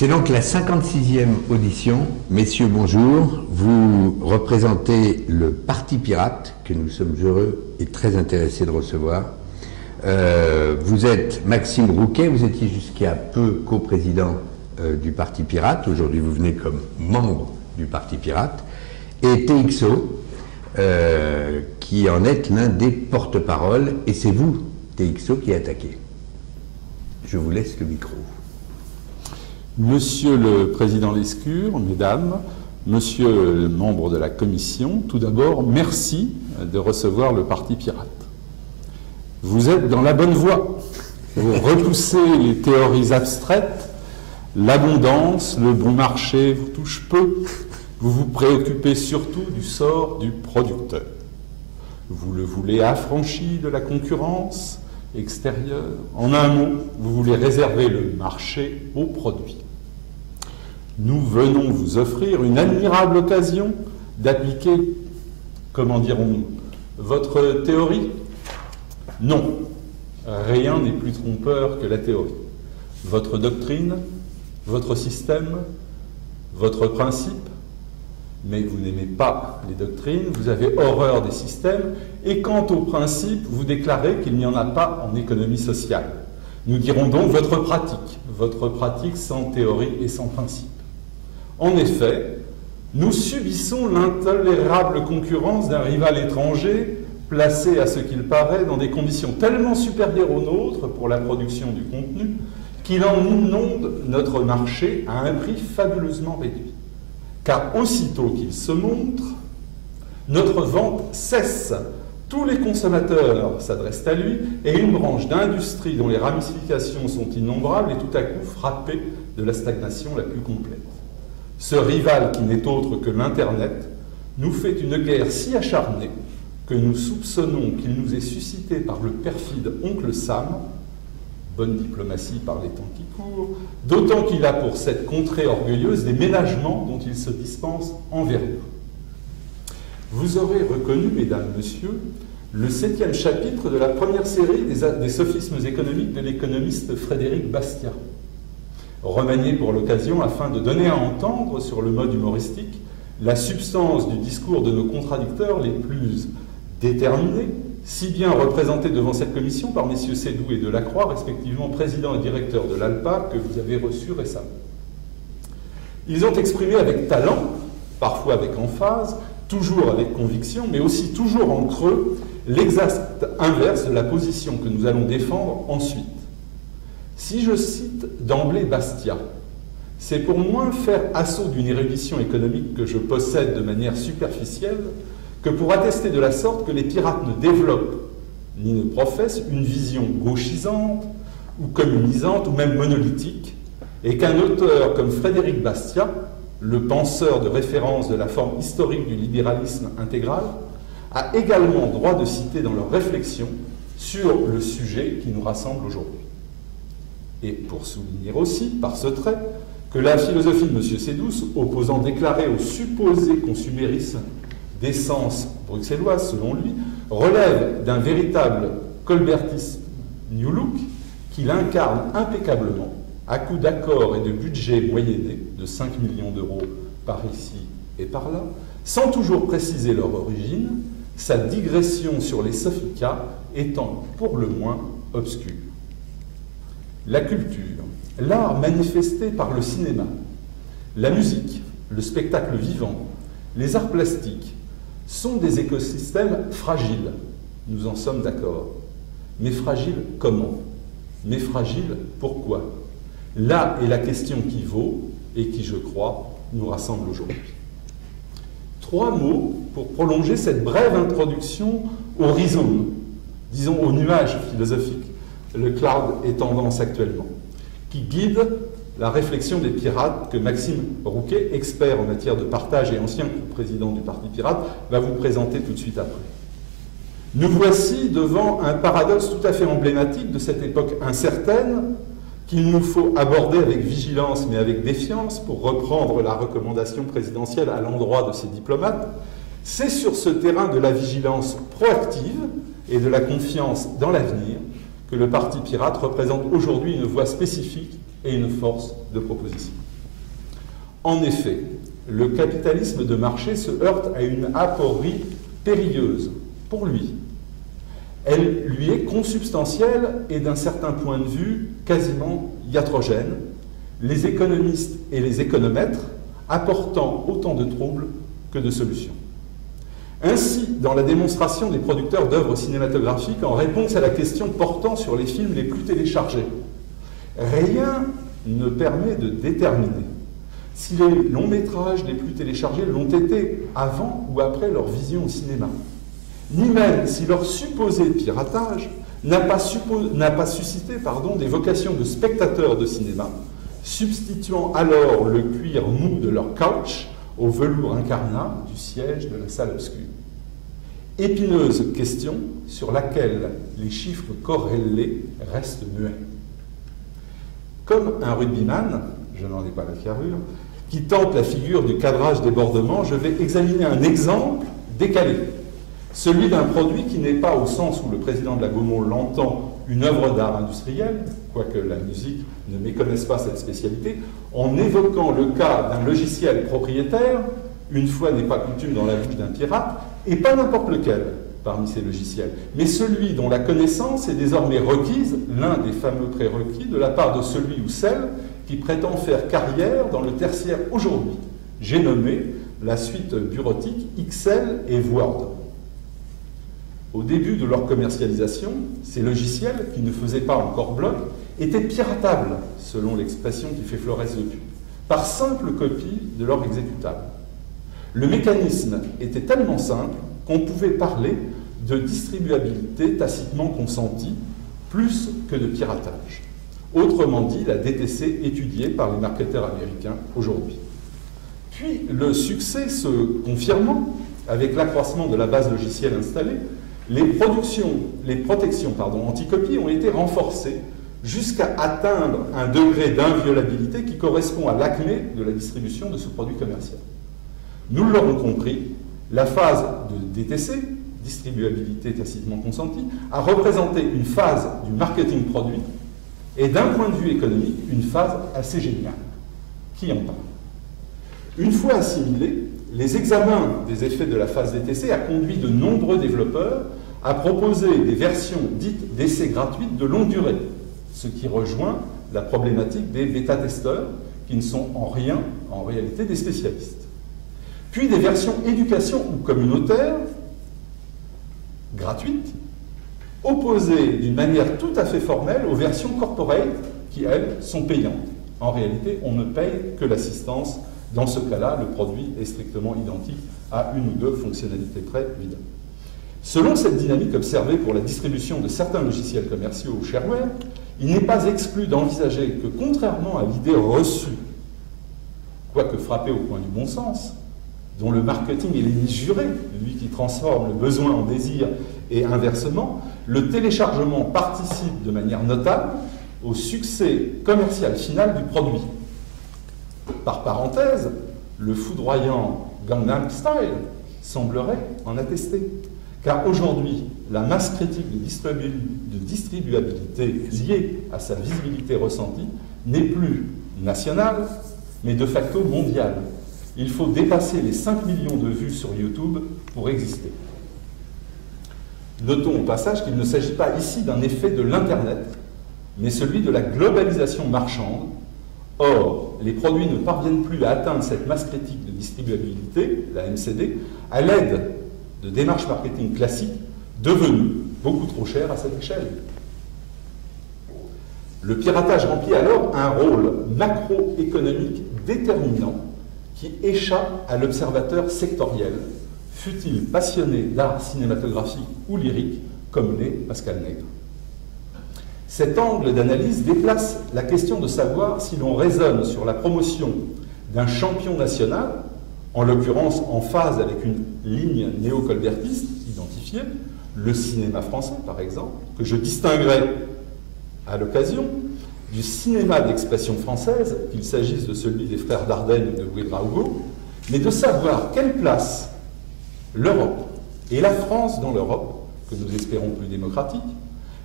C'est donc la 56e audition. Messieurs, bonjour. Vous représentez le Parti Pirate, que nous sommes heureux et très intéressés de recevoir. Vous êtes Maxime Rouquet, vous étiez jusqu'à peu coprésident du Parti Pirate. Aujourd'hui, vous venez comme membre du Parti Pirate. Et TXO, qui en est l'un des porte-parole. Et c'est vous, TXO, qui attaquez. Je vous laisse le micro. Monsieur le Président Lescure, Mesdames, Monsieur le membre de la Commission, tout d'abord, merci de recevoir le Parti Pirate. Vous êtes dans la bonne voie. Vous repoussez les théories abstraites, l'abondance, le bon marché vous touche peu. Vous vous préoccupez surtout du sort du producteur. Vous le voulez affranchi de la concurrence extérieure. En un mot, vous voulez réserver le marché aux produits. Nous venons vous offrir une admirable occasion d'appliquer, comment dirons-nous, votre théorie? Non, rien n'est plus trompeur que la théorie. Votre doctrine, votre système, votre principe, mais vous n'aimez pas les doctrines, vous avez horreur des systèmes, et quant au principe, vous déclarez qu'il n'y en a pas en économie sociale. Nous dirons donc votre pratique sans théorie et sans principe. En effet, nous subissons l'intolérable concurrence d'un rival étranger placé, à ce qu'il paraît, dans des conditions tellement supérieures aux nôtres pour la production du contenu qu'il en inonde notre marché à un prix fabuleusement réduit. Car aussitôt qu'il se montre, notre vente cesse. Tous les consommateurs s'adressent à lui et une branche d'industrie dont les ramifications sont innombrables est tout à coup frappée de la stagnation la plus complète. Ce rival, qui n'est autre que l'Internet, nous fait une guerre si acharnée que nous soupçonnons qu'il nous est suscité par le perfide oncle Sam, bonne diplomatie par les temps qui courent, d'autant qu'il a pour cette contrée orgueilleuse des ménagements dont il se dispense envers nous. Vous aurez reconnu, mesdames, messieurs, le 7e chapitre de la première série des sophismes économiques de l'économiste Frédéric Bastiat, remanié pour l'occasion afin de donner à entendre, sur le mode humoristique, la substance du discours de nos contradicteurs les plus déterminés, si bien représentés devant cette commission par messieurs Sédou et Delacroix, respectivement président et directeur de l'ALPA, que vous avez reçus récemment. Ils ont exprimé avec talent, parfois avec emphase, toujours avec conviction, mais aussi toujours en creux, l'exact inverse de la position que nous allons défendre ensuite. Si je cite d'emblée Bastiat, c'est pour moins faire assaut d'une érudition économique que je possède de manière superficielle que pour attester de la sorte que les pirates ne développent ni ne professent une vision gauchisante ou communisante ou même monolithique, et qu'un auteur comme Frédéric Bastiat, le penseur de référence de la forme historique du libéralisme intégral, a également droit de citer dans leurs réflexions sur le sujet qui nous rassemble aujourd'hui. Et pour souligner aussi, par ce trait, que la philosophie de M. Sédou, opposant déclaré au supposé consumérisme d'essence bruxelloise, selon lui, relève d'un véritable colbertisme New Look qu'il incarne impeccablement à coup d'accords et de budgets moyennés de 5 millions d'euros par ici et par là, sans toujours préciser leur origine, sa digression sur les sophica étant pour le moins obscure. La culture, l'art manifesté par le cinéma, la musique, le spectacle vivant, les arts plastiques sont des écosystèmes fragiles, nous en sommes d'accord. Mais fragiles comment? Mais fragiles pourquoi? Là est la question qui vaut et qui, je crois, nous rassemble aujourd'hui. 3 mots pour prolonger cette brève introduction au rhizome, disons au nuage philosophique, le cloud est tendance actuellement, qui guide la réflexion des pirates que Maxime Rouquet, expert en matière de partage et ancien président du Parti Pirate, va vous présenter tout de suite après. Nous voici devant un paradoxe tout à fait emblématique de cette époque incertaine qu'il nous faut aborder avec vigilance mais avec défiance, pour reprendre la recommandation présidentielle à l'endroit de ces diplomates. C'est sur ce terrain de la vigilance proactive et de la confiance dans l'avenir que le Parti Pirate représente aujourd'hui une voie spécifique et une force de proposition. En effet, le capitalisme de marché se heurte à une aporie périlleuse pour lui. Elle lui est consubstantielle et d'un certain point de vue quasiment iatrogène, les économistes et les économètres apportant autant de troubles que de solutions. Ainsi, dans la démonstration des producteurs d'œuvres cinématographiques en réponse à la question portant sur les films les plus téléchargés, rien ne permet de déterminer si les longs métrages les plus téléchargés l'ont été avant ou après leur vision au cinéma, ni même si leur supposé piratage n'a pas suscité des vocations de spectateurs de cinéma, substituant alors le cuir mou de leur couch au velours incarnat du siège de la salle obscure. Épineuse question sur laquelle les chiffres corrélés restent muets. Comme un rugbyman, je n'en ai pas la carrure, qui tente la figure du cadrage débordement, je vais examiner un exemple décalé, celui d'un produit qui n'est pas, au sens où le président de la Gaumont l'entend, une œuvre d'art industrielle, quoique la musique ne méconnaisse pas cette spécialité, en évoquant le cas d'un logiciel propriétaire, une fois n'est pas coutume dans la bouche d'un pirate, et pas n'importe lequel parmi ces logiciels, mais celui dont la connaissance est désormais requise, l'un des fameux prérequis, de la part de celui ou celle qui prétend faire carrière dans le tertiaire aujourd'hui. J'ai nommé la suite bureautique Excel et Word. Au début de leur commercialisation, ces logiciels, qui ne faisaient pas encore bloc, étaient piratables, selon l'expression qui fait florès depuis, par simple copie de leur exécutable. Le mécanisme était tellement simple qu'on pouvait parler de distribuabilité tacitement consentie, plus que de piratage. Autrement dit, la DTC étudiée par les marketeurs américains aujourd'hui. Puis, le succès se confirmant, avec l'accroissement de la base logicielle installée, les protections anti-copie ont été renforcées jusqu'à atteindre un degré d'inviolabilité qui correspond à l'acmé de la distribution de ce produit commercial. Nous l'aurons compris, la phase de DTC, distribuabilité tacitement consentie, a représenté une phase du marketing produit et d'un point de vue économique, une phase assez géniale. Qui en parle? Une fois assimilés, les examens des effets de la phase DTC a conduit de nombreux développeurs à proposer des versions dites d'essais gratuites de longue durée, ce qui rejoint la problématique des bêta-testeurs qui ne sont en rien, en réalité, des spécialistes. Puis des versions éducation ou communautaire, gratuites, opposées d'une manière tout à fait formelle aux versions corporate qui, elles, sont payantes. En réalité, on ne paye que l'assistance. Dans ce cas-là, le produit est strictement identique à une ou deux fonctionnalités près, évidemment. Selon cette dynamique observée pour la distribution de certains logiciels commerciaux ou shareware, il n'est pas exclu d'envisager que, contrairement à l'idée reçue, quoique frappée au coin du bon sens, dont le marketing est l'ennemi juré, lui qui transforme le besoin en désir et inversement, le téléchargement participe de manière notable au succès commercial final du produit. Par parenthèse, le foudroyant Gangnam Style semblerait en attester. Car aujourd'hui, la masse critique de distribuabilité liée à sa visibilité ressentie n'est plus nationale, mais de facto mondiale. Il faut dépasser les 5 millions de vues sur YouTube pour exister. Notons au passage qu'il ne s'agit pas ici d'un effet de l'Internet, mais celui de la globalisation marchande. Or, les produits ne parviennent plus à atteindre cette masse critique de distribuabilité, la MCD, à l'aide de démarches marketing classiques devenues beaucoup trop chères à cette échelle. Le piratage remplit alors un rôle macroéconomique déterminant qui échappe à l'observateur sectoriel, fût-il passionné d'art cinématographique ou lyrique, comme l'est Pascal Nègre. Cet angle d'analyse déplace la question de savoir si l'on raisonne sur la promotion d'un champion national, en l'occurrence en phase avec une ligne néo-colbertiste identifiée, le cinéma français par exemple, que je distinguerai à l'occasion du cinéma d'expression française, qu'il s'agisse de celui des frères Dardenne ou de Ouédraogo, mais de savoir quelle place l'Europe et la France dans l'Europe, que nous espérons plus démocratique,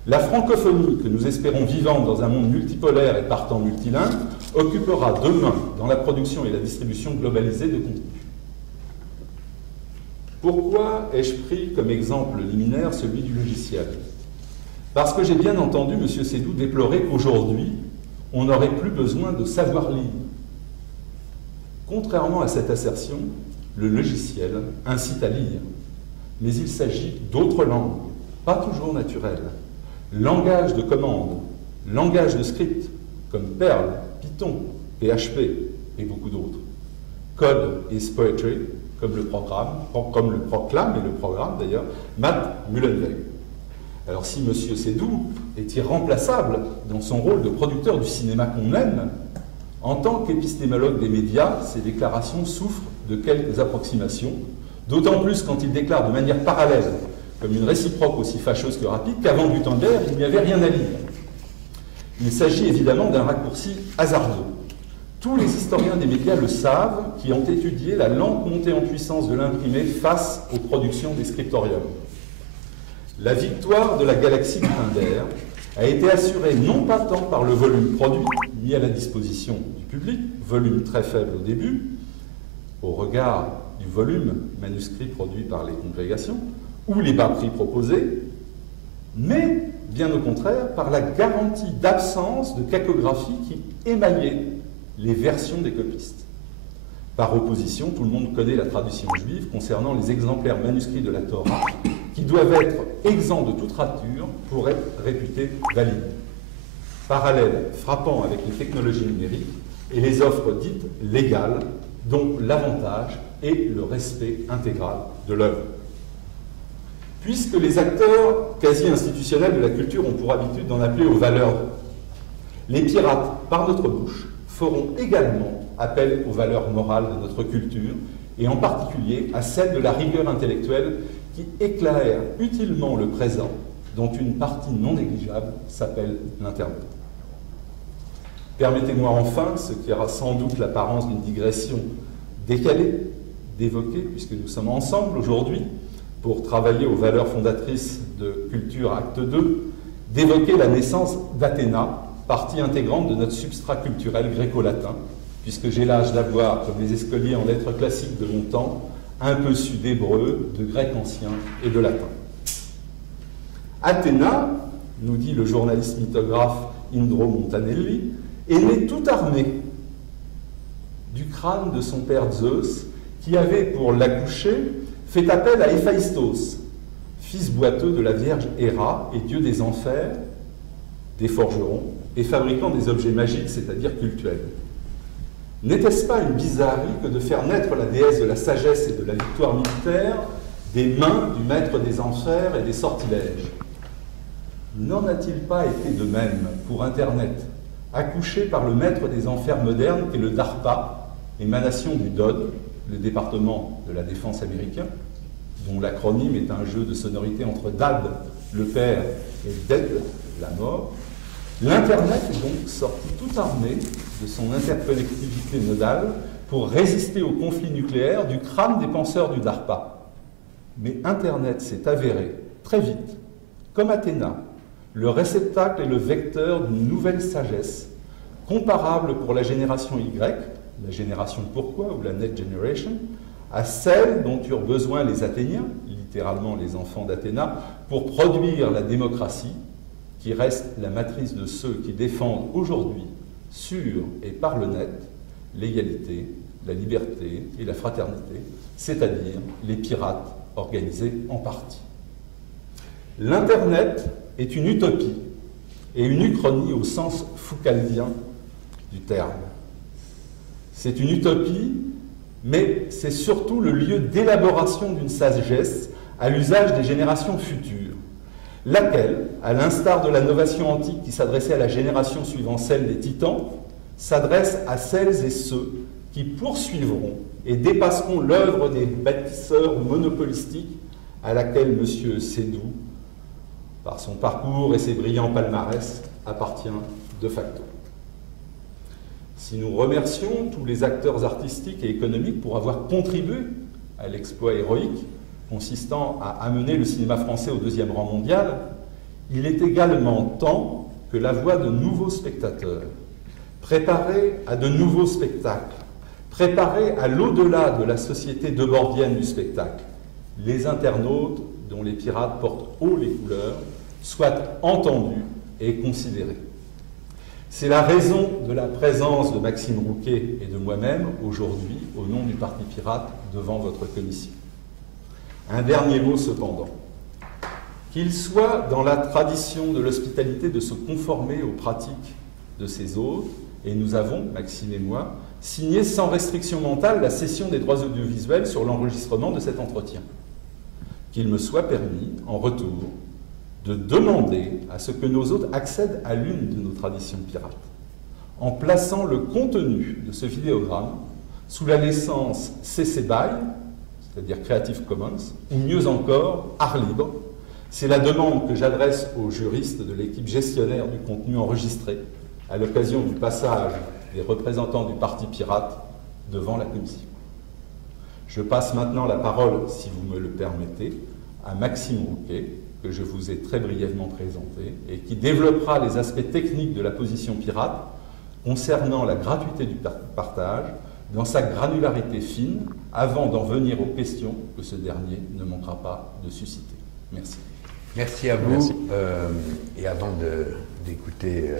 La francophonie, que nous espérons vivante dans un monde multipolaire et partant multilingue, occupera demain dans la production et la distribution globalisée de contenu. Pourquoi ai-je pris comme exemple liminaire celui du logiciel? Parce que j'ai bien entendu M. Seydoux déplorer qu'aujourd'hui, on n'aurait plus besoin de savoir lire. Contrairement à cette assertion, le logiciel incite à lire. Mais il s'agit d'autres langues, pas toujours naturelles. Langage de commande, langage de script, comme Perl, Python, PHP et beaucoup d'autres. Code is poetry, comme le proclame et le programme d'ailleurs, Matt Mullenweg. Alors si M. Seydoux est irremplaçable dans son rôle de producteur du cinéma qu'on aime, en tant qu'épistémologue des médias, ses déclarations souffrent de quelques approximations, d'autant plus quand il déclare de manière parallèle, comme une réciproque aussi fâcheuse que rapide, qu'avant Gutenberg, il n'y avait rien à lire. Il s'agit évidemment d'un raccourci hasardeux. Tous les historiens des médias le savent, qui ont étudié la lente montée en puissance de l'imprimé face aux productions des scriptoriums. La victoire de la galaxie Gutenberg a été assurée non pas tant par le volume produit, mis à la disposition du public, volume très faible au début, au regard du volume manuscrit produit par les congrégations, ou les bas prix proposés, mais bien au contraire par la garantie d'absence de cacographie qui émaillait les versions des copistes. Par opposition, tout le monde connaît la tradition juive concernant les exemplaires manuscrits de la Torah qui doivent être exempts de toute rature pour être réputés valides. Parallèle frappant avec les technologies numériques et les offres dites légales, dont l'avantage est le respect intégral de l'œuvre. Puisque les acteurs quasi-institutionnels de la culture ont pour habitude d'en appeler aux valeurs, les pirates, par notre bouche, feront également appel aux valeurs morales de notre culture, et en particulier à celles de la rigueur intellectuelle qui éclaire utilement le présent, dont une partie non négligeable s'appelle l'Internet. Permettez-moi enfin, ce qui aura sans doute l'apparence d'une digression décalée, d'évoquer, puisque nous sommes ensemble aujourd'hui pour travailler aux valeurs fondatrices de Culture Acte 2, d'évoquer la naissance d'Athéna, partie intégrante de notre substrat culturel gréco-latin, puisque j'ai l'âge d'avoir, comme les écoliers en lettres classiques de mon temps, un peu su d'hébreu, de grec ancien et de latin. Athéna, nous dit le journaliste mythographe Indro Montanelli, est née tout armée du crâne de son père Zeus, qui avait, pour l'accoucher, fait appel à Héphaïstos, fils boiteux de la Vierge Héra et dieu des enfers, des forgerons, et fabriquant des objets magiques, c'est-à-dire cultuels. N'était-ce pas une bizarrerie que de faire naître la déesse de la sagesse et de la victoire militaire des mains du maître des enfers et des sortilèges? N'en a-t-il pas été de même pour Internet, accouché par le maître des enfers modernes qu'est le DARPA, émanation du DOD, le département de la défense américain, dont l'acronyme est un jeu de sonorité entre DAD, le père, et DED, la mort? L'Internet est donc sorti tout armé de son interconnectivité nodale pour résister au conflit nucléaire du crâne des penseurs du DARPA. Mais Internet s'est avéré très vite, comme Athéna, le réceptacle et le vecteur d'une nouvelle sagesse, comparable pour la génération Y, la génération pourquoi ou la Net Generation, à celle dont eurent besoin les Athéniens, littéralement les enfants d'Athéna, pour produire la démocratie, qui reste la matrice de ceux qui défendent aujourd'hui, sur et par le net, l'égalité, la liberté et la fraternité, c'est-à-dire les pirates organisés en partie. L'Internet est une utopie et une uchronie au sens foucaldien du terme. C'est une utopie, mais c'est surtout le lieu d'élaboration d'une sagesse à l'usage des générations futures, laquelle, à l'instar de la novation antique qui s'adressait à la génération suivant celle des titans, s'adresse à celles et ceux qui poursuivront et dépasseront l'œuvre des bâtisseurs monopolistiques à laquelle M. Seydoux, par son parcours et ses brillants palmarès, appartient de facto. Si nous remercions tous les acteurs artistiques et économiques pour avoir contribué à l'exploit héroïque consistant à amener le cinéma français au deuxième rang mondial, Il est également temps que la voix de nouveaux spectateurs, préparés à de nouveaux spectacles, préparés à l'au-delà de la société debordienne du spectacle, les internautes dont les pirates portent haut les couleurs, soient entendus et considérés. C'est la raison de la présence de Maxime Rouquet et de moi-même aujourd'hui, au nom du Parti Pirate, devant votre commission. Un dernier mot cependant. Qu'il soit dans la tradition de l'hospitalité de se conformer aux pratiques de ses hôtes, et nous avons, Maxime et moi, signé sans restriction mentale la cession des droits audiovisuels sur l'enregistrement de cet entretien. Qu'il me soit permis, en retour, de demander à ce que nos hôtes accèdent à l'une de nos traditions pirates, en plaçant le contenu de ce vidéogramme sous la licence CC BY, c'est-à-dire Creative Commons, ou mieux encore, art libre. C'est la demande que j'adresse aux juristes de l'équipe gestionnaire du contenu enregistré à l'occasion du passage des représentants du Parti Pirate devant la Commission. Je passe maintenant la parole, si vous me le permettez, à Maxime Rouquet, que je vous ai très brièvement présenté, et qui développera les aspects techniques de la position pirate concernant la gratuité du partage, dans sa granularité fine, avant d'en venir aux questions que ce dernier ne manquera pas de susciter. Merci. Merci à vous. Merci. Et avant d'écouter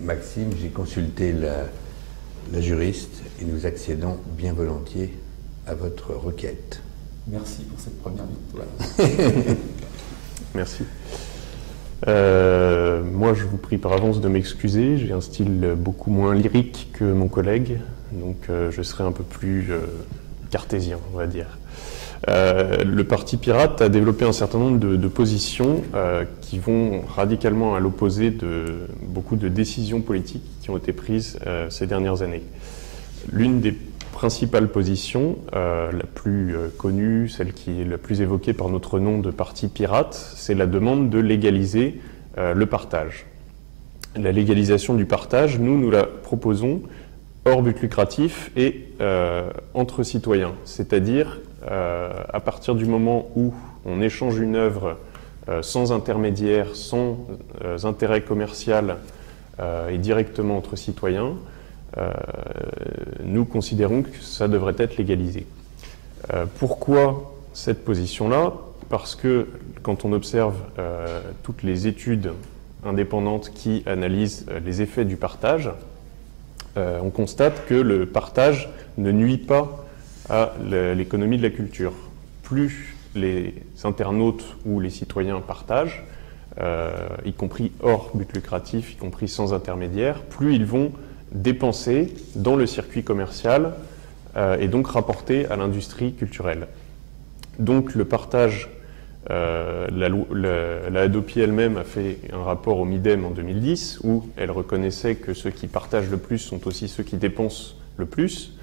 Maxime, j'ai consulté la juriste et nous accédons bien volontiers à votre requête. Merci pour cette première victoire. Merci. Moi, je vous prie par avance de m'excuser. J'ai un style beaucoup moins lyrique que mon collègue, donc je serai un peu plus cartésien, on va dire. Le Parti Pirate a développé un certain nombre de positions qui vont radicalement à l'opposé de beaucoup de décisions politiques qui ont été prises ces dernières années. L'une des principale position, la plus connue, celle qui est la plus évoquée par notre nom de Parti Pirate, c'est la demande de légaliser le partage. La légalisation du partage, nous la proposons hors but lucratif et entre citoyens, c'est-à-dire à partir du moment où on échange une œuvre sans intermédiaire, sans intérêt commercial et directement entre citoyens, nous considérons que ça devrait être légalisé. Pourquoi cette position-là? Parce que quand on observe toutes les études indépendantes qui analysent les effets du partage, on constate que le partage ne nuit pas à l'économie de la culture. Plus les internautes ou les citoyens partagent, y compris hors but lucratif, y compris sans intermédiaire, plus ils vont dépenser dans le circuit commercial et donc rapporter à l'industrie culturelle. Donc le partage, la Hadopi elle-même a fait un rapport au Midem en 2010 où elle reconnaissait que ceux qui partagent le plus sont aussi ceux qui dépensent le plus.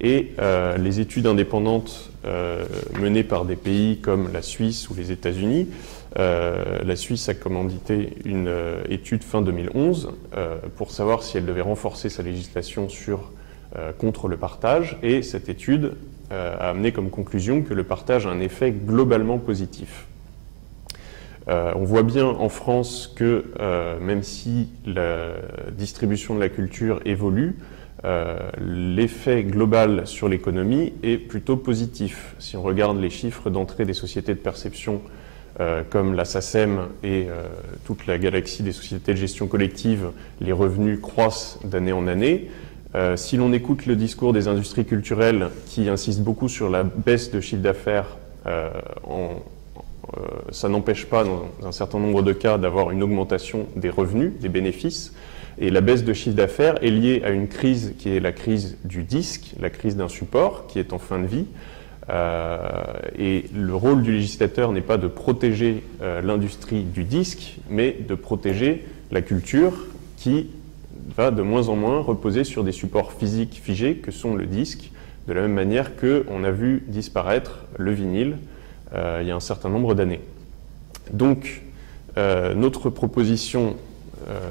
Et les études indépendantes menées par des pays comme la Suisse ou les États-Unis, la Suisse a commandité une étude fin 2011 pour savoir si elle devait renforcer sa législation contre le partage. Et cette étude a amené comme conclusion que le partage a un effet globalement positif. On voit bien en France que même si la distribution de la culture évolue, l'effet global sur l'économie est plutôt positif. Si on regarde les chiffres d'entrée des sociétés de perception comme la SACEM et toute la galaxie des sociétés de gestion collective, les revenus croissent d'année en année. Si l'on écoute le discours des industries culturelles qui insistent beaucoup sur la baisse de chiffre d'affaires, ça n'empêche pas dans un certain nombre de cas d'avoir une augmentation des revenus, des bénéfices. Et la baisse de chiffre d'affaires est liée à une crise qui est la crise du disque, la crise d'un support qui est en fin de vie. Et le rôle du législateur n'est pas de protéger l'industrie du disque, mais de protéger la culture qui va de moins en moins reposer sur des supports physiques figés que sont le disque, de la même manière qu'on a vu disparaître le vinyle il y a un certain nombre d'années. Donc, notre proposition,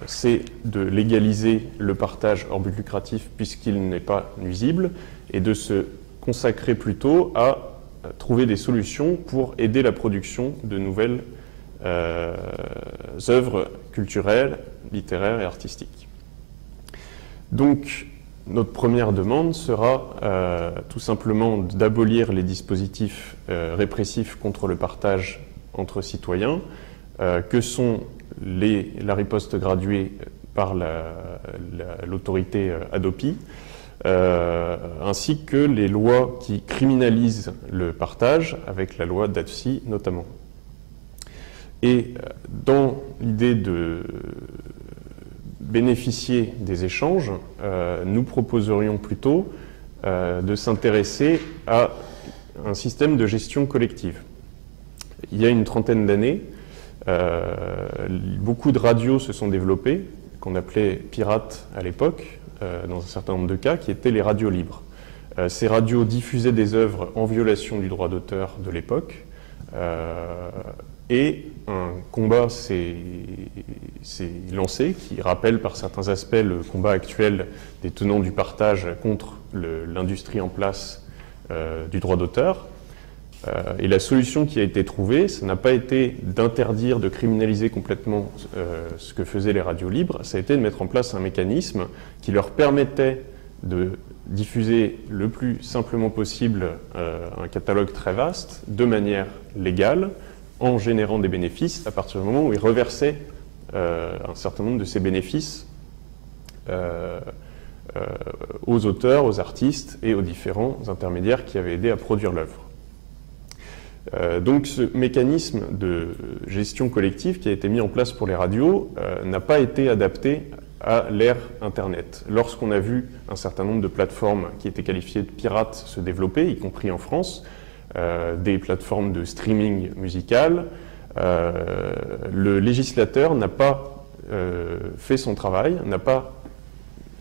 c'est de légaliser le partage hors but lucratif puisqu'il n'est pas nuisible et de se consacrer plutôt à trouver des solutions pour aider la production de nouvelles œuvres culturelles, littéraires et artistiques. Donc, notre première demande sera tout simplement d'abolir les dispositifs répressifs contre le partage entre citoyens, que sont la riposte graduée par l'autorité Hadopi, ainsi que les lois qui criminalisent le partage, avec la loi Dati notamment. Et dans l'idée de bénéficier des échanges, nous proposerions plutôt de s'intéresser à un système de gestion collective. Il y a une trentaine d'années, beaucoup de radios se sont développées, qu'on appelait pirates à l'époque, dans un certain nombre de cas, qui étaient les radios libres. Ces radios diffusaient des œuvres en violation du droit d'auteur de l'époque, et un combat s'est lancé, qui rappelle par certains aspects le combat actuel des tenants du partage contre l'industrie en place du droit d'auteur. Et la solution qui a été trouvée, ça n'a pas été d'interdire, de criminaliser complètement ce que faisaient les radios libres, ça a été de mettre en place un mécanisme qui leur permettait de diffuser le plus simplement possible un catalogue très vaste, de manière légale, en générant des bénéfices, à partir du moment où ils reversaient un certain nombre de ces bénéfices aux auteurs, aux artistes et aux différents intermédiaires qui avaient aidé à produire l'œuvre. Donc ce mécanisme de gestion collective qui a été mis en place pour les radios n'a pas été adapté à l'ère Internet. Lorsqu'on a vu un certain nombre de plateformes qui étaient qualifiées de pirates se développer, y compris en France, des plateformes de streaming musical, le législateur n'a pas fait son travail, n'a pas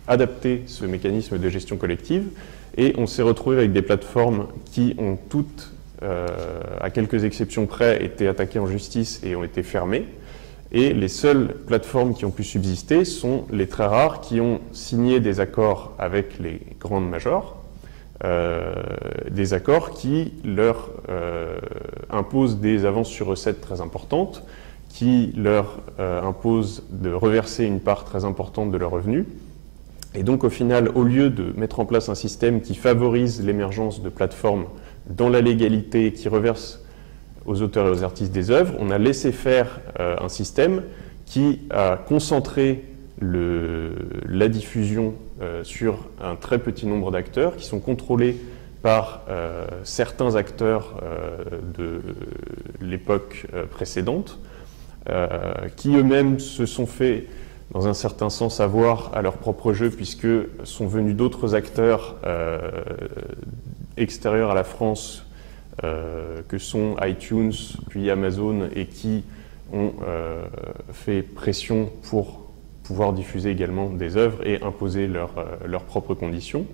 adapté ce mécanisme de gestion collective, et on s'est retrouvé avec des plateformes qui ont toutes, à quelques exceptions près, été attaquées en justice et ont été fermées. Et les seules plateformes qui ont pu subsister sont les très rares qui ont signé des accords avec les grandes majors, des accords qui leur imposent des avances sur recettes très importantes, qui leur imposent de reverser une part très importante de leurs revenus. Et donc au final, au lieu de mettre en place un système qui favorise l'émergence de plateformes dans la légalité, qui reverse aux auteurs et aux artistes des œuvres, on a laissé faire un système qui a concentré la diffusion sur un très petit nombre d'acteurs qui sont contrôlés par certains acteurs de l'époque précédente, qui eux-mêmes se sont fait, dans un certain sens, avoir à leur propre jeu, puisque sont venus d'autres acteurs extérieurs à la France, que sont iTunes, puis Amazon, et qui ont fait pression pour pouvoir diffuser également des œuvres et imposer leurs propres conditions.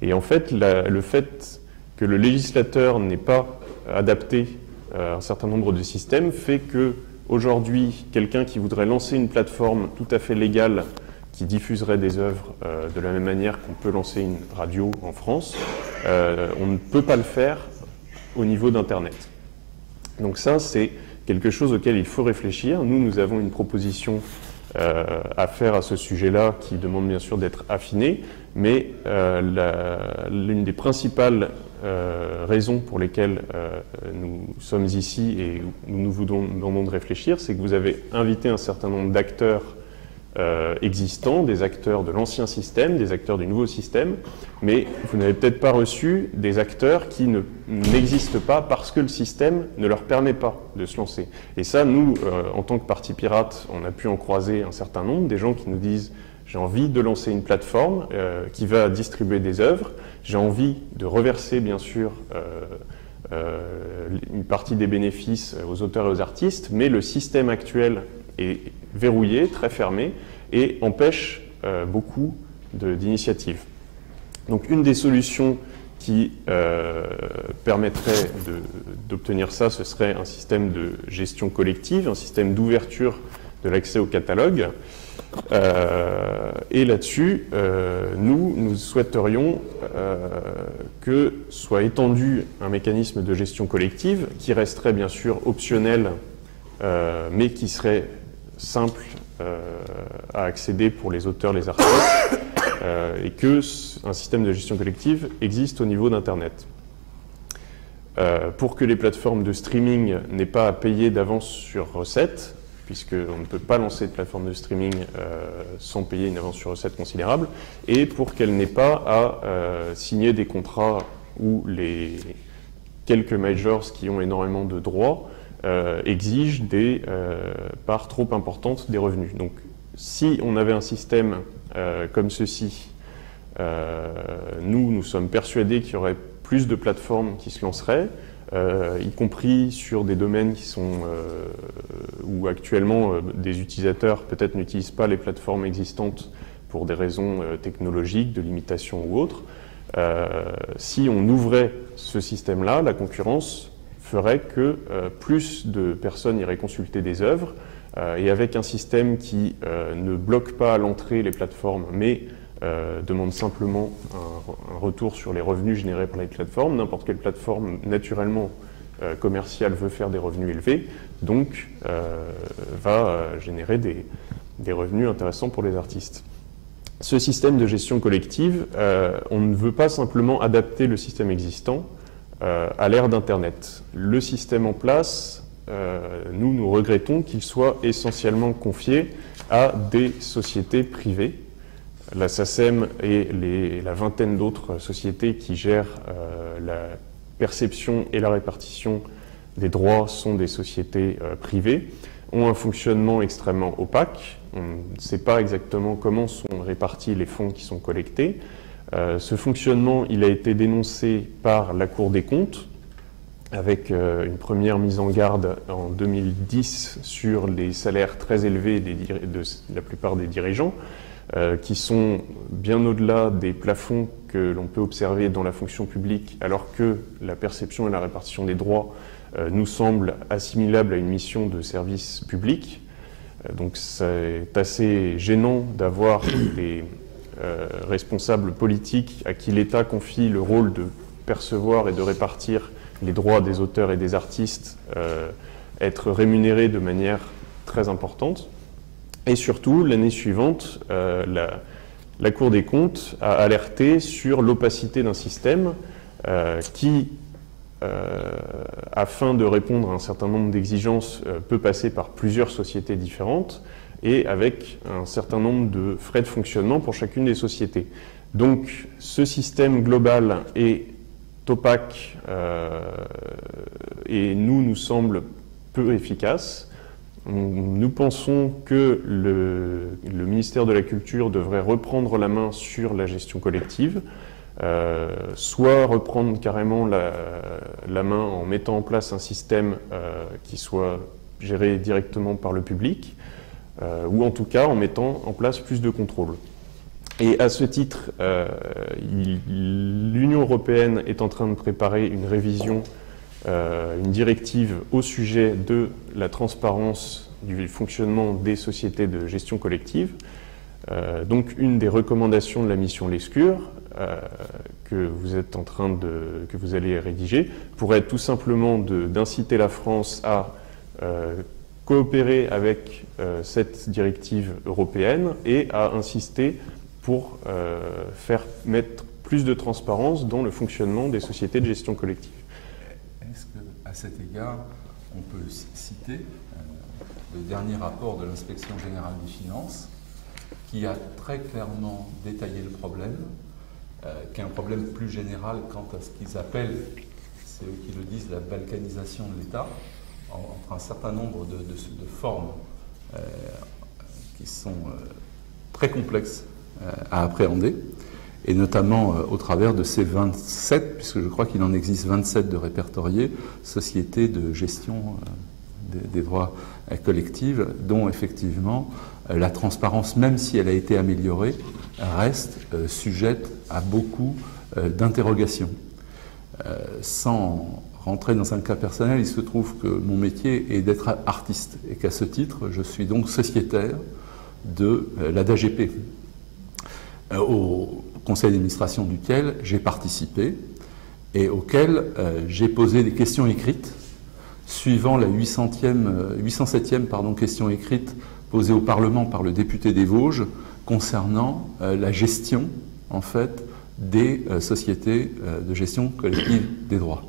Et en fait, le fait que le législateur n'ait pas adapté un certain nombre de systèmes fait que aujourd'hui, quelqu'un qui voudrait lancer une plateforme tout à fait légale qui diffuserait des œuvres de la même manière qu'on peut lancer une radio en France, on ne peut pas le faire au niveau d'Internet. Donc ça, c'est quelque chose auquel il faut réfléchir. Nous avons une proposition à faire à ce sujet-là qui demande bien sûr d'être affinée, mais l'une des principales raisons pour lesquelles nous sommes ici et nous vous demandons de réfléchir, c'est que vous avez invité un certain nombre d'acteurs existants, des acteurs de l'ancien système, des acteurs du nouveau système, mais vous n'avez peut-être pas reçu des acteurs qui n'existent pas parce que le système ne leur permet pas de se lancer. Et ça, nous, en tant que Parti Pirate, on a pu en croiser un certain nombre, des gens qui nous disent « j'ai envie de lancer une plateforme qui va distribuer des œuvres, j'ai envie de reverser, bien sûr, une partie des bénéfices aux auteurs et aux artistes, mais le système actuel est verrouillé, très fermé, et empêche beaucoup d'initiatives. » Donc une des solutions qui permettrait d'obtenir ça, ce serait un système de gestion collective, un système d'ouverture de l'accès au catalogue. Et là-dessus, nous souhaiterions que soit étendu un mécanisme de gestion collective qui resterait bien sûr optionnel mais qui serait simple à accéder pour les auteurs, les artistes, et qu'un système de gestion collective existe au niveau d'Internet. Pour que les plateformes de streaming n'aient pas à payer d'avance sur recette, puisqu'on ne peut pas lancer de plateforme de streaming sans payer une avance sur recette considérable, et pour qu'elles n'aient pas à signer des contrats où les quelques majors qui ont énormément de droits exigent des parts trop importantes des revenus. Donc, si on avait un système comme ceci, nous sommes persuadés qu'il y aurait plus de plateformes qui se lanceraient, y compris sur des domaines qui sont où actuellement des utilisateurs peut-être n'utilisent pas les plateformes existantes pour des raisons technologiques, de limitation ou autres. Si on ouvrait ce système-là, la concurrence ferait que plus de personnes iraient consulter des œuvres, et avec un système qui ne bloque pas à l'entrée les plateformes, mais demande simplement un retour sur les revenus générés par les plateformes. N'importe quelle plateforme, naturellement commerciale, veut faire des revenus élevés, donc va générer des revenus intéressants pour les artistes. Ce système de gestion collective, on ne veut pas simplement adapter le système existant à l'ère d'Internet. Le système en place, nous regrettons qu'il soit essentiellement confié à des sociétés privées. La SACEM et la vingtaine d'autres sociétés qui gèrent la perception et la répartition des droits sont des sociétés privées, ont un fonctionnement extrêmement opaque. On ne sait pas exactement comment sont répartis les fonds qui sont collectés. Ce fonctionnement, il a été dénoncé par la Cour des comptes, avec une première mise en garde en 2010 sur les salaires très élevés de la plupart des dirigeants, qui sont bien au-delà des plafonds que l'on peut observer dans la fonction publique, alors que la perception et la répartition des droits nous semblent assimilables à une mission de service public. Donc c'est assez gênant d'avoir des responsables politiques à qui l'État confie le rôle de percevoir et de répartir les droits des auteurs et des artistes, être rémunérés de manière très importante. Et surtout, l'année suivante, la Cour des comptes a alerté sur l'opacité d'un système qui, afin de répondre à un certain nombre d'exigences, peut passer par plusieurs sociétés différentes et avec un certain nombre de frais de fonctionnement pour chacune des sociétés. Donc, ce système global est opaque et nous semble peu efficace. Nous pensons que le ministère de la Culture devrait reprendre la main sur la gestion collective, soit reprendre carrément la main en mettant en place un système qui soit géré directement par le public, ou en tout cas en mettant en place plus de contrôle. Et à ce titre, l'Union européenne est en train de préparer une révision, une directive au sujet de la transparence du fonctionnement des sociétés de gestion collective. Donc une des recommandations de la mission Lescure que vous allez rédiger pourrait être tout simplement d'inciter la France à coopérer avec cette directive européenne et à insister pour mettre plus de transparence dans le fonctionnement des sociétés de gestion collective. Est-ce qu'à cet égard, on peut citer le dernier rapport de l'Inspection générale des finances qui a très clairement détaillé le problème, qui est un problème plus général quant à ce qu'ils appellent, c'est eux qui le disent, la balkanisation de l'État, entre un certain nombre de formes qui sont très complexes à appréhender, et notamment au travers de ces 27, puisque je crois qu'il en existe 27 de répertoriés, sociétés de gestion des droits collectifs, dont effectivement la transparence, même si elle a été améliorée, reste sujette à beaucoup d'interrogations. Sans rentrer dans un cas personnel, il se trouve que mon métier est d'être artiste, et qu'à ce titre, je suis donc sociétaire de l'ADAGP, au conseil d'administration duquel j'ai participé et auquel j'ai posé des questions écrites suivant la 807e question écrite posée au Parlement par le député des Vosges concernant la gestion, en fait, des sociétés de gestion collective des droits.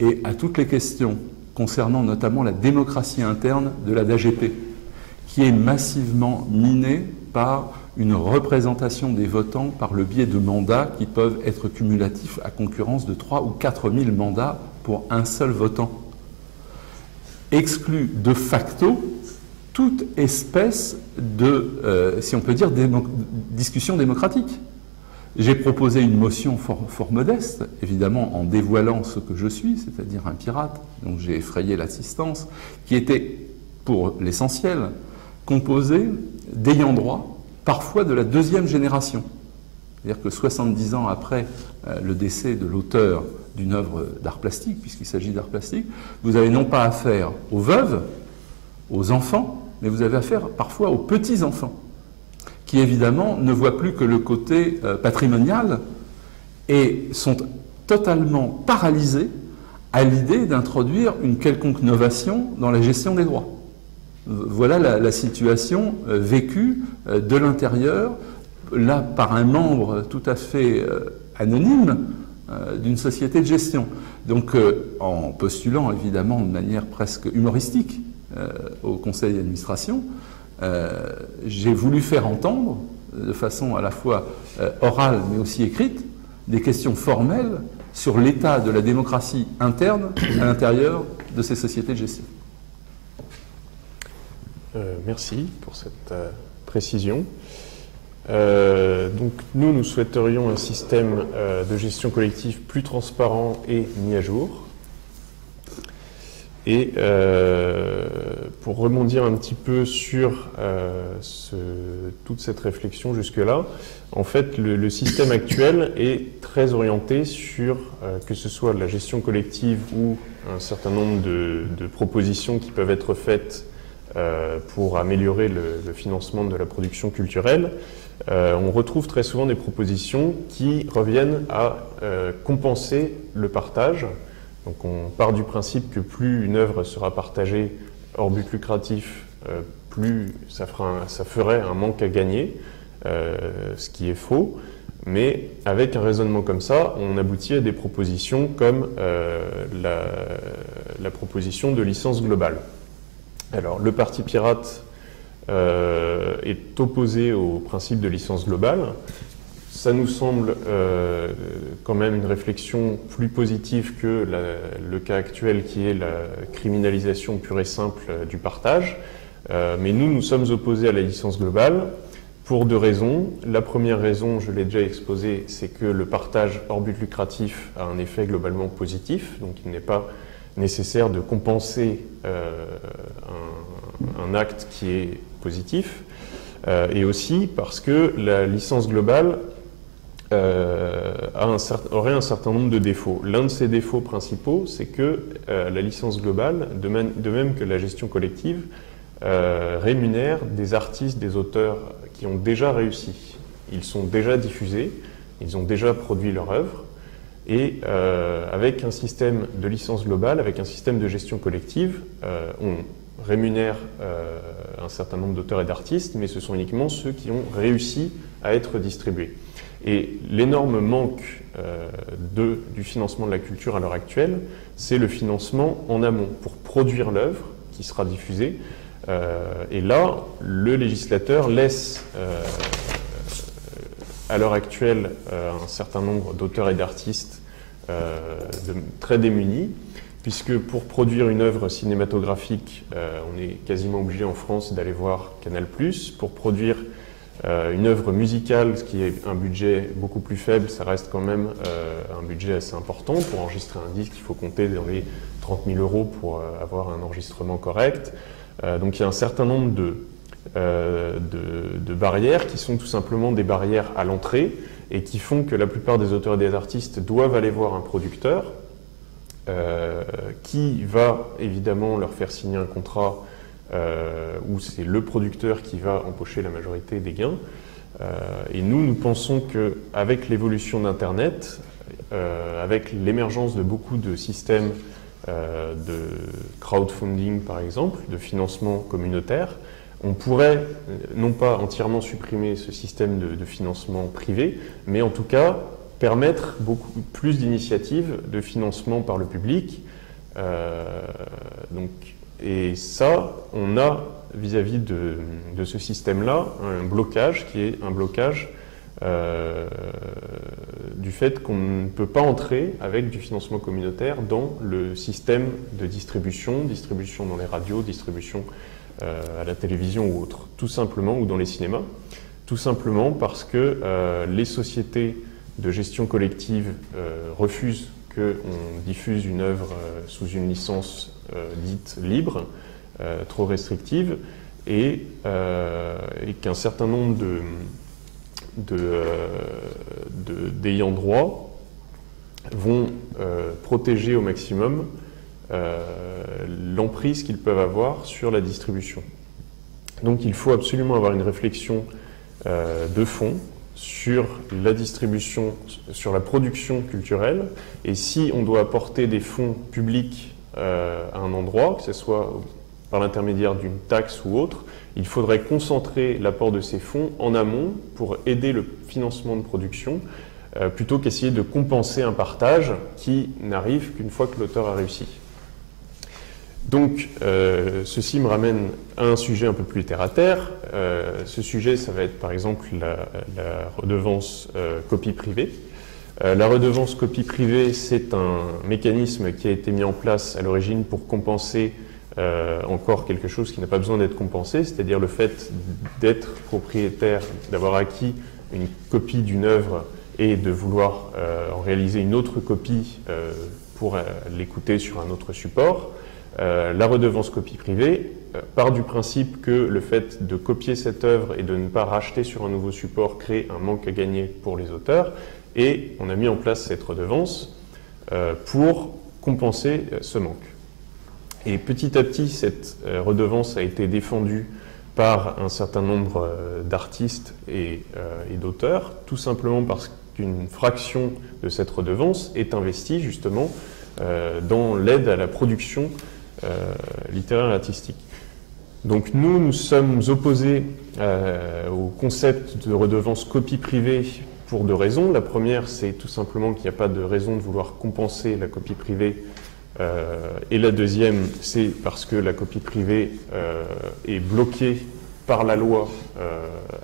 Et à toutes les questions concernant notamment la démocratie interne de la DAGP, qui est massivement minée par une représentation des votants par le biais de mandats qui peuvent être cumulatifs à concurrence de 3 ou 4 000 mandats pour un seul votant, exclut de facto toute espèce de, si on peut dire, discussion démocratique. J'ai proposé une motion fort modeste, évidemment en dévoilant ce que je suis, c'est-à-dire un pirate, donc j'ai effrayé l'assistance, qui était, pour l'essentiel, composée d'ayants droit, parfois de la deuxième génération. C'est-à-dire que 70 ans après le décès de l'auteur d'une œuvre d'art plastique, puisqu'il s'agit d'art plastique, vous avez non pas affaire aux veuves, aux enfants, mais vous avez affaire parfois aux petits-enfants, qui évidemment ne voient plus que le côté patrimonial et sont totalement paralysés à l'idée d'introduire une quelconque novation dans la gestion des droits. Voilà la situation vécue de l'intérieur, là par un membre tout à fait anonyme d'une société de gestion. Donc en postulant évidemment de manière presque humoristique au conseil d'administration, j'ai voulu faire entendre, de façon à la fois orale mais aussi écrite, des questions formelles sur l'état de la démocratie interne à l'intérieur de ces sociétés de gestion. Merci pour cette précision. Donc nous souhaiterions un système de gestion collective plus transparent et mis à jour. Et pour rebondir un petit peu sur toute cette réflexion jusque-là, en fait, le système actuel est très orienté sur, que ce soit la gestion collective ou un certain nombre de propositions qui peuvent être faites pour améliorer le financement de la production culturelle. On retrouve très souvent des propositions qui reviennent à compenser le partage. Donc on part du principe que plus une œuvre sera partagée hors but lucratif, plus ça ferait un manque à gagner, ce qui est faux. Mais avec un raisonnement comme ça, on aboutit à des propositions comme la proposition de licence globale. Alors le Parti pirate est opposé au principe de licence globale. Ça nous semble quand même une réflexion plus positive que le cas actuel qui est la criminalisation pure et simple du partage. Mais nous sommes opposés à la licence globale pour deux raisons. La première raison, je l'ai déjà exposée, c'est que le partage hors but lucratif a un effet globalement positif, donc il n'est pas nécessaire de compenser un acte qui est positif, et aussi parce que la licence globale aurait un certain nombre de défauts. L'un de ces défauts principaux, c'est que la licence globale, de même que la gestion collective, rémunère des artistes, des auteurs qui ont déjà réussi. Ils sont déjà diffusés, ils ont déjà produit leur œuvre, et avec un système de licence globale, avec un système de gestion collective, on rémunère un certain nombre d'auteurs et d'artistes, mais ce sont uniquement ceux qui ont réussi à être distribués. Et l'énorme manque du financement de la culture à l'heure actuelle, c'est le financement en amont pour produire l'œuvre qui sera diffusée. Et là, le législateur laisse à l'heure actuelle un certain nombre d'auteurs et d'artistes très démunis, puisque pour produire une œuvre cinématographique, on est quasiment obligé en France d'aller voir Canal+. Pour produire une œuvre musicale, ce qui est un budget beaucoup plus faible, ça reste quand même un budget assez important. Pour enregistrer un disque, il faut compter dans les 30 000 € pour avoir un enregistrement correct. Donc il y a un certain nombre de barrières qui sont tout simplement des barrières à l'entrée et qui font que la plupart des auteurs et des artistes doivent aller voir un producteur qui va évidemment leur faire signer un contrat où c'est le producteur qui va empocher la majorité des gains. Et nous pensons qu'avec l'évolution d'Internet, avec l'émergence de beaucoup de systèmes de crowdfunding par exemple, de financement communautaire. On pourrait non pas entièrement supprimer ce système de financement privé, mais en tout cas permettre beaucoup plus d'initiatives de financement par le public. Et ça, on a vis-à-vis de ce système-là un blocage qui est un blocage du fait qu'on ne peut pas entrer avec du financement communautaire dans le système de distribution dans les radios, distribution à la télévision ou autre, tout simplement, ou dans les cinémas, tout simplement parce que les sociétés de gestion collective refusent qu'on diffuse une œuvre sous une licence dite libre, trop restrictive, et qu'un certain nombre d'ayants droit vont protéger au maximum l'emprise qu'ils peuvent avoir sur la distribution. Donc il faut absolument avoir une réflexion de fond sur la distribution, sur la production culturelle, et si on doit apporter des fonds publics à un endroit, que ce soit par l'intermédiaire d'une taxe ou autre, il faudrait concentrer l'apport de ces fonds en amont pour aider le financement de production, plutôt qu'essayer de compenser un partage qui n'arrive qu'une fois que l'auteur a réussi. Donc, ceci me ramène à un sujet un peu plus terre-à-terre. Ce sujet, ça va être par exemple la redevance copie privée. La redevance copie privée, c'est un mécanisme qui a été mis en place à l'origine pour compenser encore quelque chose qui n'a pas besoin d'être compensé, c'est-à-dire le fait d'être propriétaire, d'avoir acquis une copie d'une œuvre et de vouloir en réaliser une autre copie pour l'écouter sur un autre support. La redevance copie privée part du principe que le fait de copier cette œuvre et de ne pas racheter sur un nouveau support crée un manque à gagner pour les auteurs, et on a mis en place cette redevance pour compenser ce manque. Et petit à petit, cette redevance a été défendue par un certain nombre d'artistes et d'auteurs, tout simplement parce qu'une fraction de cette redevance est investie justement dans l'aide à la production littéraire et artistique. Donc nous sommes opposés au concept de redevance copie privée pour deux raisons. La première, c'est tout simplement qu'il n'y a pas de raison de vouloir compenser la copie privée. Et la deuxième, c'est parce que la copie privée est bloquée par la loi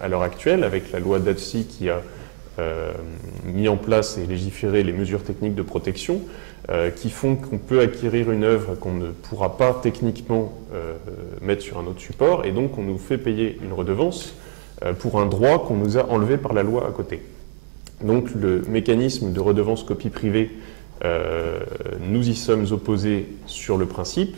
à l'heure actuelle, avec la loi DATSI qui a mis en place et légiféré les mesures techniques de protection qui font qu'on peut acquérir une œuvre qu'on ne pourra pas techniquement mettre sur un autre support, et donc on nous fait payer une redevance pour un droit qu'on nous a enlevé par la loi à côté. Donc le mécanisme de redevance copie privée, nous y sommes opposés sur le principe.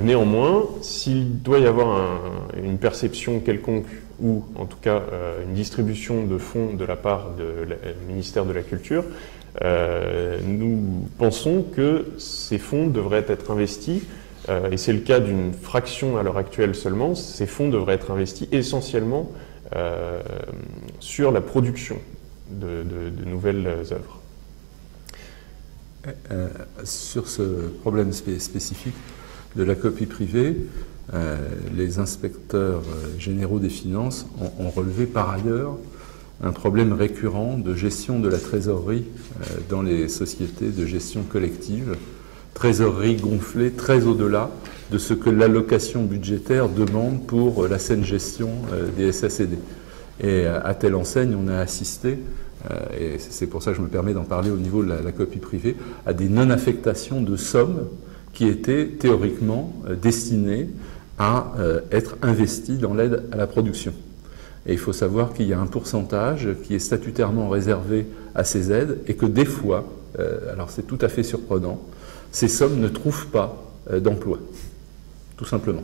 Néanmoins, s'il doit y avoir une perception quelconque ou en tout cas une distribution de fonds de la part du ministère de la Culture, nous pensons que ces fonds devraient être investis, et c'est le cas d'une fraction à l'heure actuelle seulement, ces fonds devraient être investis essentiellement sur la production de nouvelles œuvres. Sur ce problème spécifique de la copie privée, les inspecteurs généraux des finances ont relevé par ailleurs un problème récurrent de gestion de la trésorerie dans les sociétés de gestion collective, trésorerie gonflée très au-delà de ce que l'allocation budgétaire demande pour la saine gestion des SACD. Et à telle enseigne, on a assisté, et c'est pour ça que je me permets d'en parler au niveau de la copie privée, à des non-affectations de sommes qui étaient théoriquement destinées à être investies dans l'aide à la production. Et il faut savoir qu'il y a un pourcentage qui est statutairement réservé à ces aides et que des fois, alors c'est tout à fait surprenant, ces sommes ne trouvent pas d'emploi, tout simplement.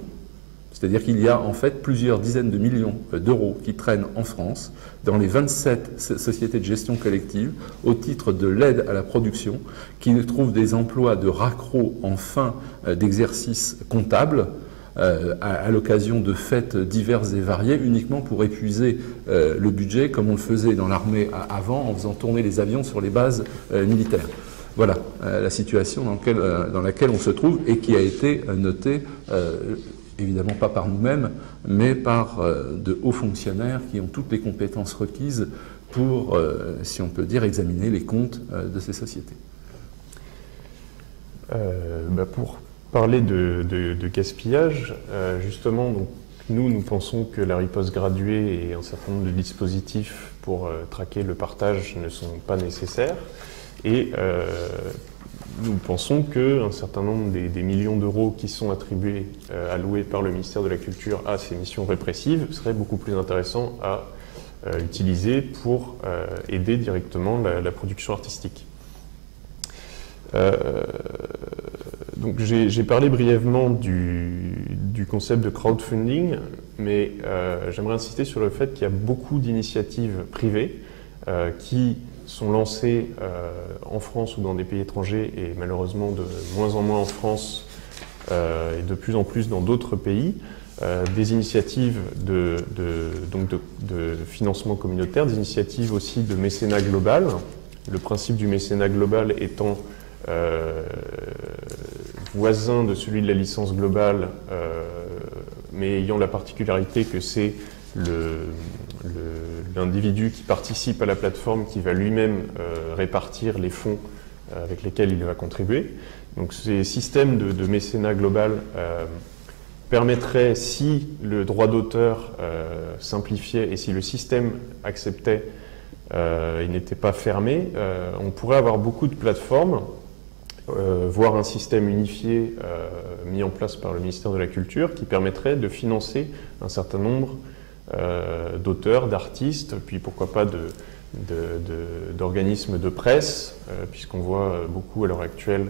C'est-à-dire qu'il y a en fait plusieurs dizaines de millions d'euros qui traînent en France dans les 27 sociétés de gestion collective au titre de l'aide à la production qui ne trouvent des emplois de raccro en fin d'exercice comptable à l'occasion de fêtes diverses et variées uniquement pour épuiser le budget comme on le faisait dans l'armée avant en faisant tourner les avions sur les bases militaires. Voilà la situation dans laquelle on se trouve et qui a été notée, évidemment pas par nous-mêmes, mais par de hauts fonctionnaires qui ont toutes les compétences requises pour, si on peut dire, examiner les comptes de ces sociétés. Pour parler de gaspillage, justement, donc, nous pensons que la riposte graduée et un certain nombre de dispositifs pour traquer le partage ne sont pas nécessaires. Et nous pensons qu'un certain nombre des millions d'euros qui sont attribués, alloués par le ministère de la Culture à ces missions répressives seraient beaucoup plus intéressants à utiliser pour aider directement la production artistique. Donc j'ai parlé brièvement du concept de crowdfunding, mais j'aimerais insister sur le fait qu'il y a beaucoup d'initiatives privées qui sont lancées en France ou dans des pays étrangers, et malheureusement de moins en moins en France et de plus en plus dans d'autres pays, des initiatives de financement communautaire, des initiatives aussi de mécénat global. Le principe du mécénat global étant voisin de celui de la licence globale, mais ayant la particularité que c'est l'individu qui participe à la plateforme qui va lui-même répartir les fonds avec lesquels il va contribuer. Donc ces systèmes de mécénat global permettraient, si le droit d'auteur simplifiait et si le système acceptait, il n'était pas fermé, on pourrait avoir beaucoup de plateformes, voire un système unifié mis en place par le ministère de la Culture qui permettrait de financer un certain nombre d'auteurs, d'artistes, puis pourquoi pas d'organismes de presse, puisqu'on voit beaucoup à l'heure actuelle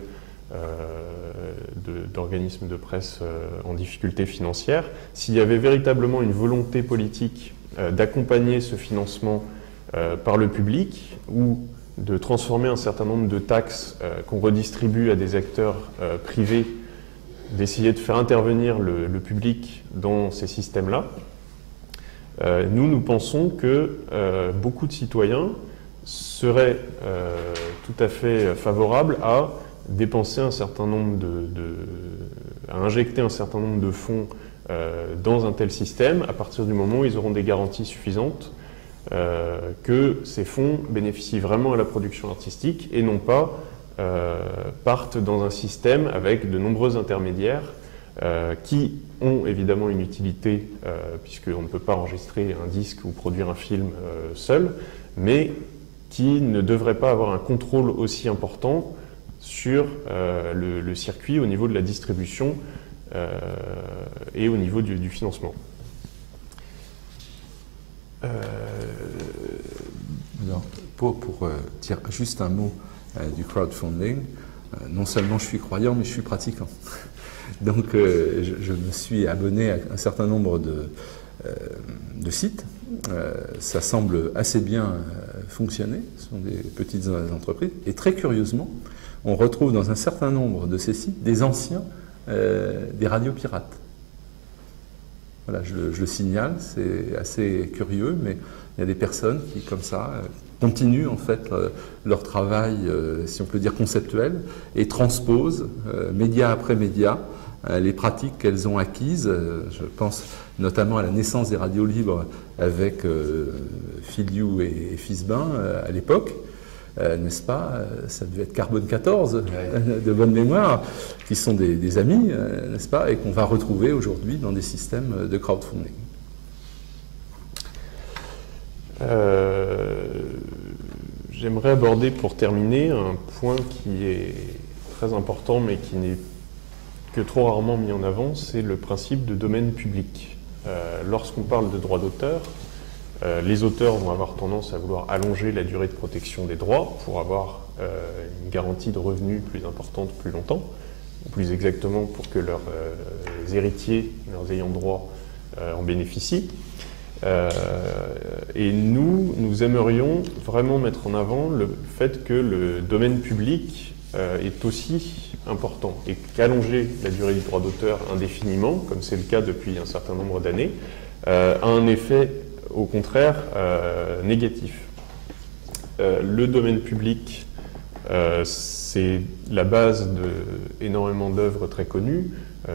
d'organismes de presse en difficulté financière. S'il y avait véritablement une volonté politique d'accompagner ce financement par le public, ou de transformer un certain nombre de taxes qu'on redistribue à des acteurs privés, d'essayer de faire intervenir le public dans ces systèmes-là, nous pensons que beaucoup de citoyens seraient tout à fait favorables à dépenser un certain nombre à injecter un certain nombre de fonds dans un tel système à partir du moment où ils auront des garanties suffisantes que ces fonds bénéficient vraiment à la production artistique et non pas partent dans un système avec de nombreux intermédiaires qui ont évidemment une utilité puisqu'on ne peut pas enregistrer un disque ou produire un film seul, mais qui ne devraient pas avoir un contrôle aussi important sur le circuit au niveau de la distribution et au niveau du financement. Alors, pour dire juste un mot du crowdfunding, non seulement je suis croyant, mais je suis pratiquant. Donc je me suis abonné à un certain nombre de sites. Ça semble assez bien fonctionner, ce sont des petites entreprises. Et très curieusement, on retrouve dans un certain nombre de ces sites des anciens des radios pirates. Voilà, je le signale, c'est assez curieux, mais il y a des personnes qui, comme ça, continuent en fait leur travail, si on peut dire conceptuel, et transposent, média après média, les pratiques qu'elles ont acquises. Je pense notamment à la naissance des radios libres avec Filiou et Fisbin à l'époque. N'est-ce pas? Ça devait être Carbone 14, de bonne mémoire, qui sont des amis, n'est-ce pas, et qu'on va retrouver aujourd'hui dans des systèmes de crowdfunding. J'aimerais aborder pour terminer un point qui est très important mais qui n'est que trop rarement mis en avant, c'est le principe de domaine public. Lorsqu'on parle de droit d'auteur, les auteurs vont avoir tendance à vouloir allonger la durée de protection des droits pour avoir une garantie de revenus plus importante plus longtemps, ou plus exactement pour que leurs héritiers, leurs ayants droit en bénéficient. Et nous aimerions vraiment mettre en avant le fait que le domaine public est aussi important et qu'allonger la durée du droit d'auteur indéfiniment, comme c'est le cas depuis un certain nombre d'années, a un effet au contraire négatif. Le domaine public c'est la base d'énormément d'œuvres très connues.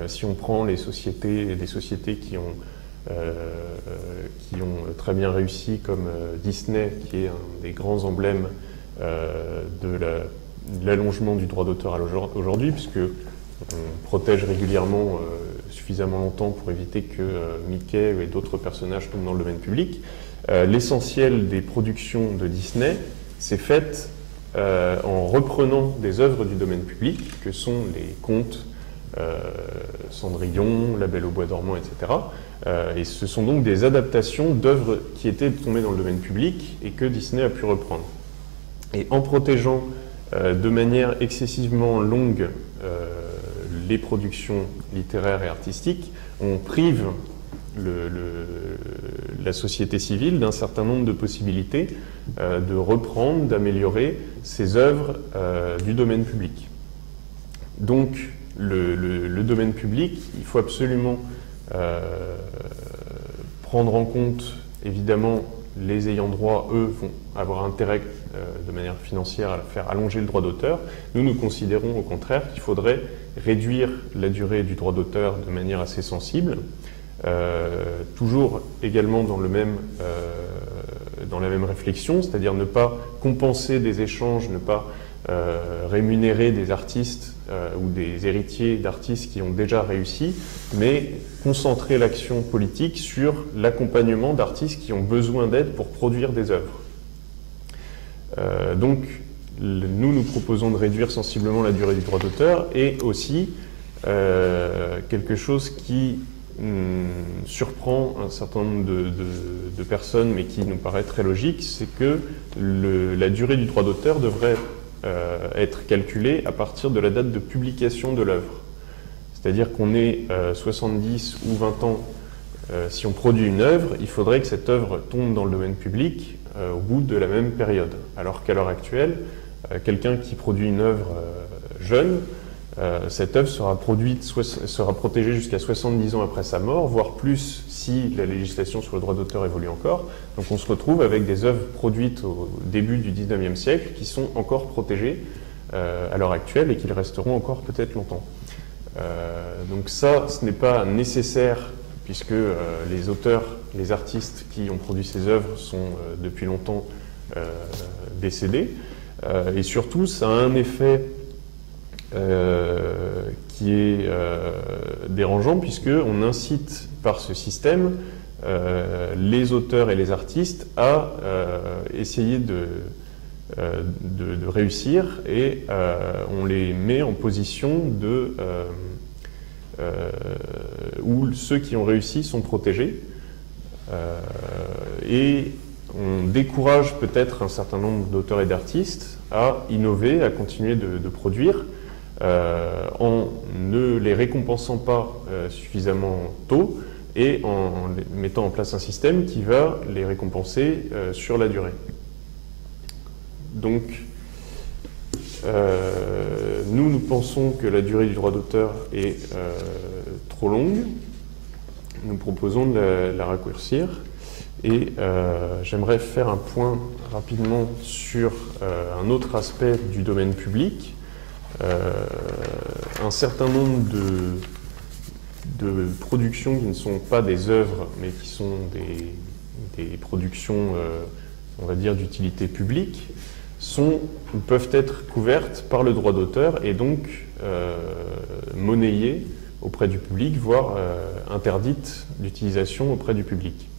Si on prend des sociétés qui ont très bien réussi, comme Disney, qui est un des grands emblèmes de l'allongement du droit d'auteur aujourd'hui, puisque on protège régulièrement suffisamment longtemps pour éviter que Mickey et d'autres personnages tombent dans le domaine public. L'essentiel des productions de Disney s'est fait en reprenant des œuvres du domaine public, que sont les contes Cendrillon, La Belle au bois dormant, etc. Et ce sont donc des adaptations d'œuvres qui étaient tombées dans le domaine public et que Disney a pu reprendre. Et en protégeant de manière excessivement longue les productions littéraires et artistiques, on prive la société civile d'un certain nombre de possibilités de reprendre, d'améliorer ces œuvres du domaine public. Donc, le domaine public, il faut absolument prendre en compte, évidemment, les ayants droit, eux, vont avoir intérêt de manière financière à faire allonger le droit d'auteur. Nous considérons au contraire qu'il faudrait réduire la durée du droit d'auteur de manière assez sensible, toujours également dans la même réflexion, c'est-à-dire ne pas compenser des échanges, ne pas rémunérer des artistes ou des héritiers d'artistes qui ont déjà réussi, mais concentrer l'action politique sur l'accompagnement d'artistes qui ont besoin d'aide pour produire des œuvres. Donc, nous proposons de réduire sensiblement la durée du droit d'auteur et aussi quelque chose qui surprend un certain nombre de personnes, mais qui nous paraît très logique, c'est que la durée du droit d'auteur devrait être calculée à partir de la date de publication de l'œuvre. C'est-à-dire qu'on ait 70 ou 20 ans, si on produit une œuvre, il faudrait que cette œuvre tombe dans le domaine public au bout de la même période. Alors qu'à l'heure actuelle, quelqu'un qui produit une œuvre jeune, cette œuvre sera protégée jusqu'à 70 ans après sa mort, voire plus si la législation sur le droit d'auteur évolue encore. Donc on se retrouve avec des œuvres produites au début du 19e siècle qui sont encore protégées à l'heure actuelle et qui le resteront encore peut-être longtemps. Donc ça, ce n'est pas nécessaire puisque les auteurs, les artistes qui ont produit ces œuvres sont depuis longtemps décédés. Et surtout, ça a un effet qui est dérangeant puisqu'on incite par ce système les auteurs et les artistes à essayer de réussir et on les met en position où ceux qui ont réussi sont protégés et on décourage peut-être un certain nombre d'auteurs et d'artistes à innover, à continuer de produire en ne les récompensant pas suffisamment tôt et en mettant en place un système qui va les récompenser sur la durée. Donc, nous pensons que la durée du droit d'auteur est trop longue. Nous proposons de la raccourcir. Et j'aimerais faire un point rapidement sur un autre aspect du domaine public. Un certain nombre de productions qui ne sont pas des œuvres, mais qui sont des productions, on va dire, d'utilité publique, peuvent être couvertes par le droit d'auteur et donc monnayées auprès du public, voire interdites d'utilisation auprès du public.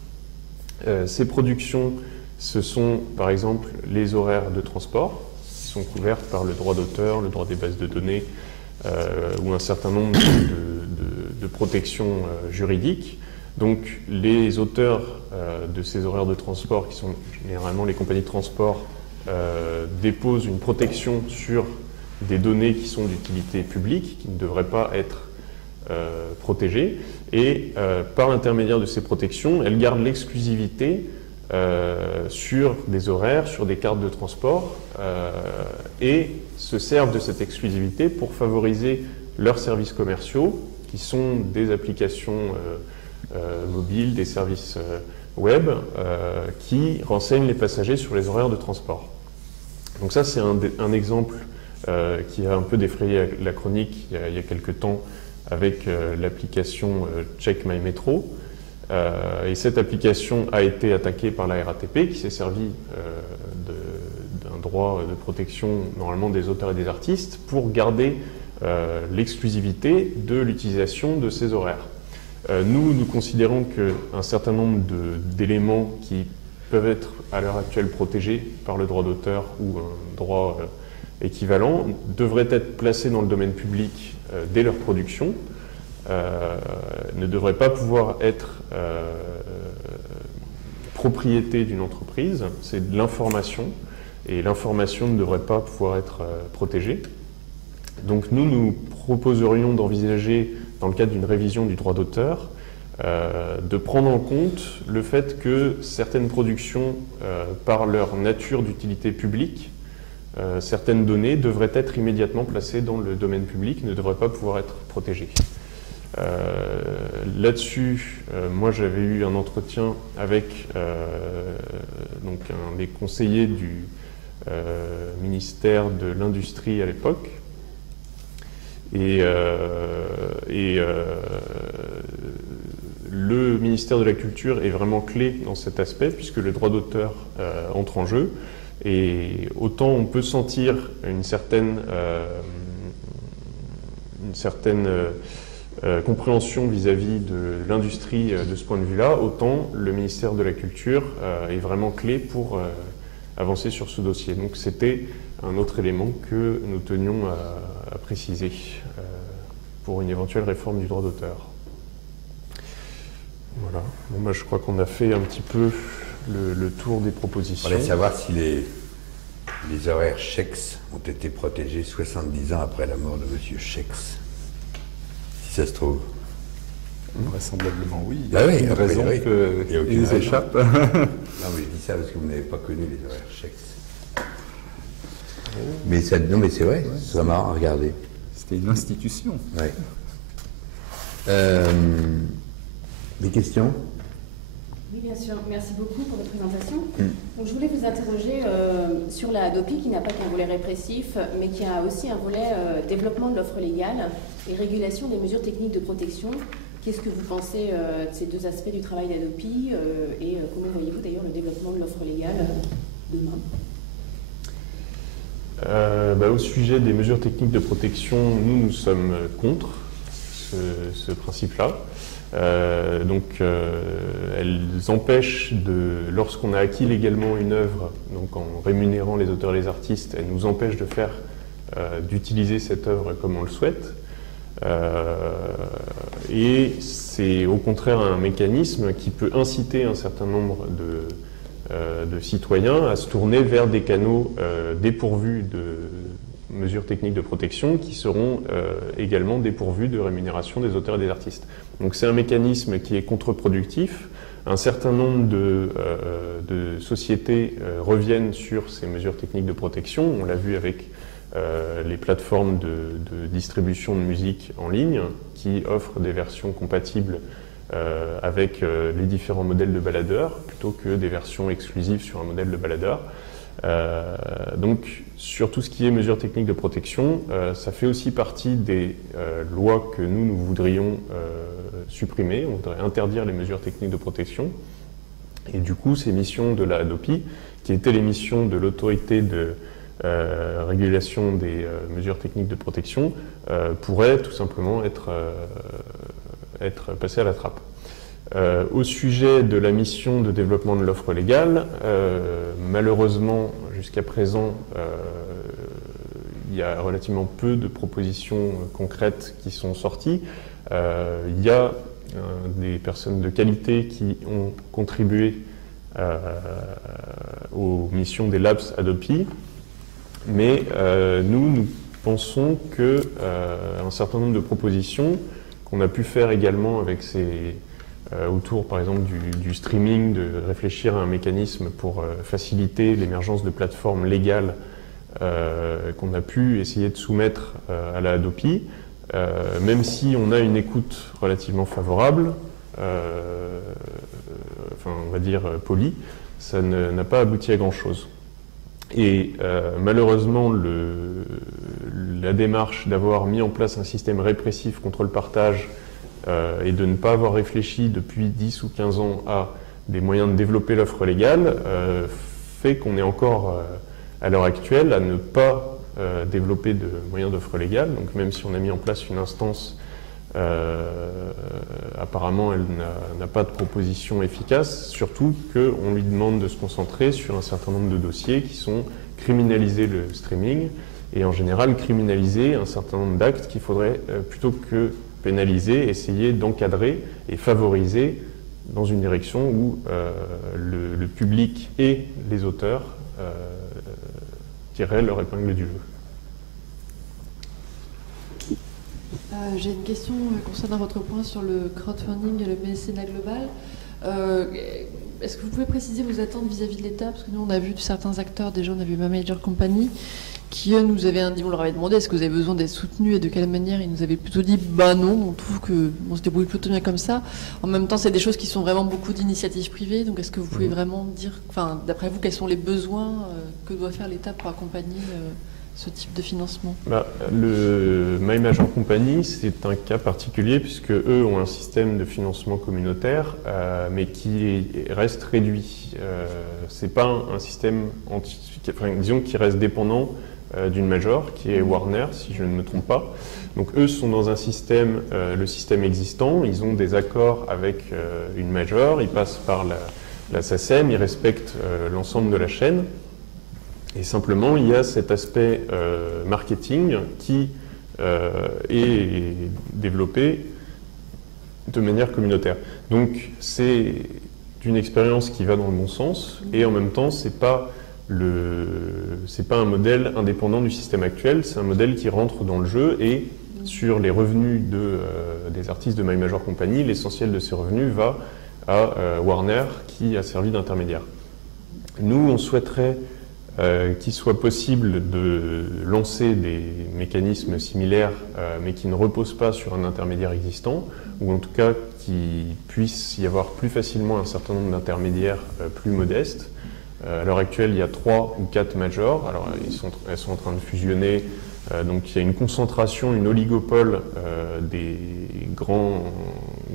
Ces productions, ce sont par exemple les horaires de transport, qui sont couvertes par le droit d'auteur, le droit des bases de données, ou un certain nombre de protections juridiques. Donc les auteurs de ces horaires de transport, qui sont généralement les compagnies de transport, déposent une protection sur des données qui sont d'utilité publique, qui ne devraient pas être protégées, et par l'intermédiaire de ces protections, elles gardent l'exclusivité sur des horaires, sur des cartes de transport, et se servent de cette exclusivité pour favoriser leurs services commerciaux, qui sont des applications mobiles, des services web, qui renseignent les passagers sur les horaires de transport. Donc ça, c'est un exemple qui a un peu défrayé la chronique il y a quelques temps avec l'application Check My Metro. Et cette application a été attaquée par la RATP qui s'est servi d'un droit de protection normalement des auteurs et des artistes pour garder l'exclusivité de l'utilisation de ces horaires. Nous considérons qu'un certain nombre d'éléments qui peuvent être à l'heure actuelle protégés par le droit d'auteur ou un droit équivalent devraient être placés dans le domaine public dès leur production, ne devraient pas pouvoir être propriété d'une entreprise, c'est de l'information, et l'information ne devrait pas pouvoir être protégée. Donc nous proposerions d'envisager, dans le cadre d'une révision du droit d'auteur, de prendre en compte le fait que certaines productions, par leur nature d'utilité publique, certaines données devraient être immédiatement placées dans le domaine public, ne devraient pas pouvoir être protégées. Là-dessus, moi j'avais eu un entretien avec donc un des conseillers du ministère de l'Industrie à l'époque, et le ministère de la Culture est vraiment clé dans cet aspect puisque le droit d'auteur entre en jeu, et autant on peut sentir une certaine compréhension vis-à-vis de l'industrie de ce point de vue-là, autant le ministère de la Culture est vraiment clé pour avancer sur ce dossier. Donc c'était un autre élément que nous tenions à préciser pour une éventuelle réforme du droit d'auteur. Voilà. Bon, bah, je crois qu'on a fait un petit peu le tour des propositions. On voulait savoir si les horaires Schex ont été protégés 70 ans après la mort de M. Schex. Si ça se trouve. Vraisemblablement oui. Il y Bah a oui, une raison qu'ils échappent. Non, mais je dis ça parce que vous n'avez pas connu les horaires Schex. Mais ça, non, mais c'est vrai, ouais, c'est marrant à regarder. C'était une institution. Ouais. Des questions? Oui, bien sûr. Merci beaucoup pour votre présentation. Donc, je voulais vous interroger sur la Hadopi, qui n'a pas qu'un volet répressif, mais qui a aussi un volet développement de l'offre légale et régulation des mesures techniques de protection. Qu'est-ce que vous pensez de ces deux aspects du travail d'Hadopi et comment voyez-vous d'ailleurs le développement de l'offre légale demain? Au sujet des mesures techniques de protection, nous sommes contre ce principe-là. Elles empêchent lorsqu'on a acquis légalement une œuvre, donc en rémunérant les auteurs et les artistes, elles nous empêchent d'utiliser cette œuvre comme on le souhaite. Et c'est au contraire un mécanisme qui peut inciter un certain nombre de citoyens à se tourner vers des canaux dépourvus de mesures techniques de protection qui seront également dépourvus de rémunération des auteurs et des artistes. Donc c'est un mécanisme qui est contre-productif. Un certain nombre de sociétés reviennent sur ces mesures techniques de protection. On l'a vu avec les plateformes de distribution de musique en ligne qui offrent des versions compatibles avec les différents modèles de baladeurs plutôt que des versions exclusives sur un modèle de baladeur. Donc sur tout ce qui est mesures techniques de protection, ça fait aussi partie des lois que nous voudrions supprimer. On voudrait interdire les mesures techniques de protection. Et du coup, ces missions de la Hadopi, qui étaient les missions de l'autorité de régulation des mesures techniques de protection, pourraient tout simplement être passées à la trappe. Au sujet de la mission de développement de l'offre légale, malheureusement, jusqu'à présent, il y a relativement peu de propositions concrètes qui sont sorties. Il y a des personnes de qualité qui ont contribué aux missions des labs Hadopi, mais nous pensons qu'un certain nombre de propositions qu'on a pu faire également avec autour par exemple du streaming, de réfléchir à un mécanisme pour faciliter l'émergence de plateformes légales qu'on a pu essayer de soumettre à la Hadopi, même si on a une écoute relativement favorable, on va dire polie, ça n'a pas abouti à grand chose. Et malheureusement, la démarche d'avoir mis en place un système répressif contre le partage et de ne pas avoir réfléchi depuis 10 ou 15 ans à des moyens de développer l'offre légale fait qu'on est encore, à l'heure actuelle, à ne pas développer de moyens d'offre légale. Donc même si on a mis en place une instance, apparemment elle n'a pas de proposition efficace, surtout qu'on lui demande de se concentrer sur un certain nombre de dossiers qui sont criminaliser le streaming et en général criminaliser un certain nombre d'actes qu'il faudrait, plutôt que pénaliser, essayer d'encadrer et favoriser dans une direction où le public et les auteurs tireraient leur épingle du jeu. J'ai une question concernant votre point sur le crowdfunding et le mécénat global. Est-ce que vous pouvez préciser vos attentes vis-à-vis de l'État? Parce que nous, on a vu certains acteurs, déjà, on a vu ma Major Company, qui, eux, nous avaient dit, on leur avait demandé, est-ce que vous avez besoin d'être soutenus et de quelle manière? Ils nous avaient plutôt dit, bah non, on trouve qu'on se débrouille plutôt bien comme ça. En même temps, c'est des choses qui sont vraiment beaucoup d'initiatives privées, donc est-ce que vous pouvez vraiment dire, enfin, d'après vous, quels sont les besoins que doit faire l'État pour accompagner ce type de financement? Le My Major Company, c'est un cas particulier puisque eux ont un système de financement communautaire, mais qui reste réduit. C'est pas un système disons qui reste dépendant d'une major, qui est Warner, si je ne me trompe pas. Donc eux sont dans un système, le système existant, ils ont des accords avec une major, ils passent par la SACEM, ils respectent l'ensemble de la chaîne. Et simplement, il y a cet aspect marketing qui est développé de manière communautaire. Donc, c'est une expérience qui va dans le bon sens, et en même temps, c'est pas un modèle indépendant du système actuel, c'est un modèle qui rentre dans le jeu, et sur les revenus des artistes de My Major Company, l'essentiel de ces revenus va à Warner, qui a servi d'intermédiaire. Nous, on souhaiterait qu'il soit possible de lancer des mécanismes similaires, mais qui ne reposent pas sur un intermédiaire existant, ou en tout cas qu'il puisse y avoir plus facilement un certain nombre d'intermédiaires plus modestes. À l'heure actuelle, il y a 3 ou 4 majors, alors elles sont en train de fusionner, donc il y a une concentration, une oligopole des grands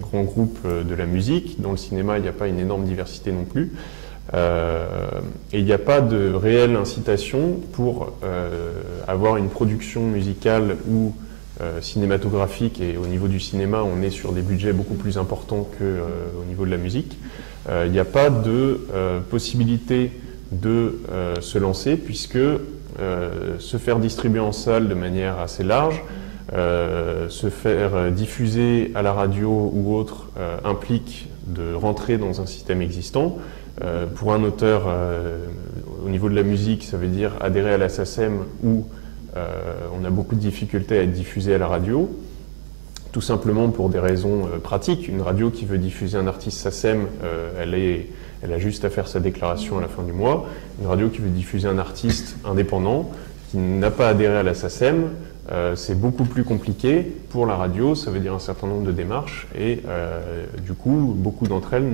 groupes de la musique. Dans le cinéma, il n'y a pas une énorme diversité non plus. Et il n'y a pas de réelle incitation pour avoir une production musicale ou cinématographique, et au niveau du cinéma on est sur des budgets beaucoup plus importants qu'au niveau de la musique. Il n'y a pas de possibilité de se lancer, puisque se faire distribuer en salle de manière assez large, se faire diffuser à la radio ou autre implique de rentrer dans un système existant. Pour un auteur, au niveau de la musique, ça veut dire adhérer à la SACEM, où on a beaucoup de difficultés à être diffusé à la radio, tout simplement pour des raisons pratiques. Une radio qui veut diffuser un artiste SACEM, elle a juste à faire sa déclaration à la fin du mois. Une radio qui veut diffuser un artiste indépendant, qui n'a pas adhéré à la SACEM, c'est beaucoup plus compliqué pour la radio, ça veut dire un certain nombre de démarches, et du coup, beaucoup d'entre elles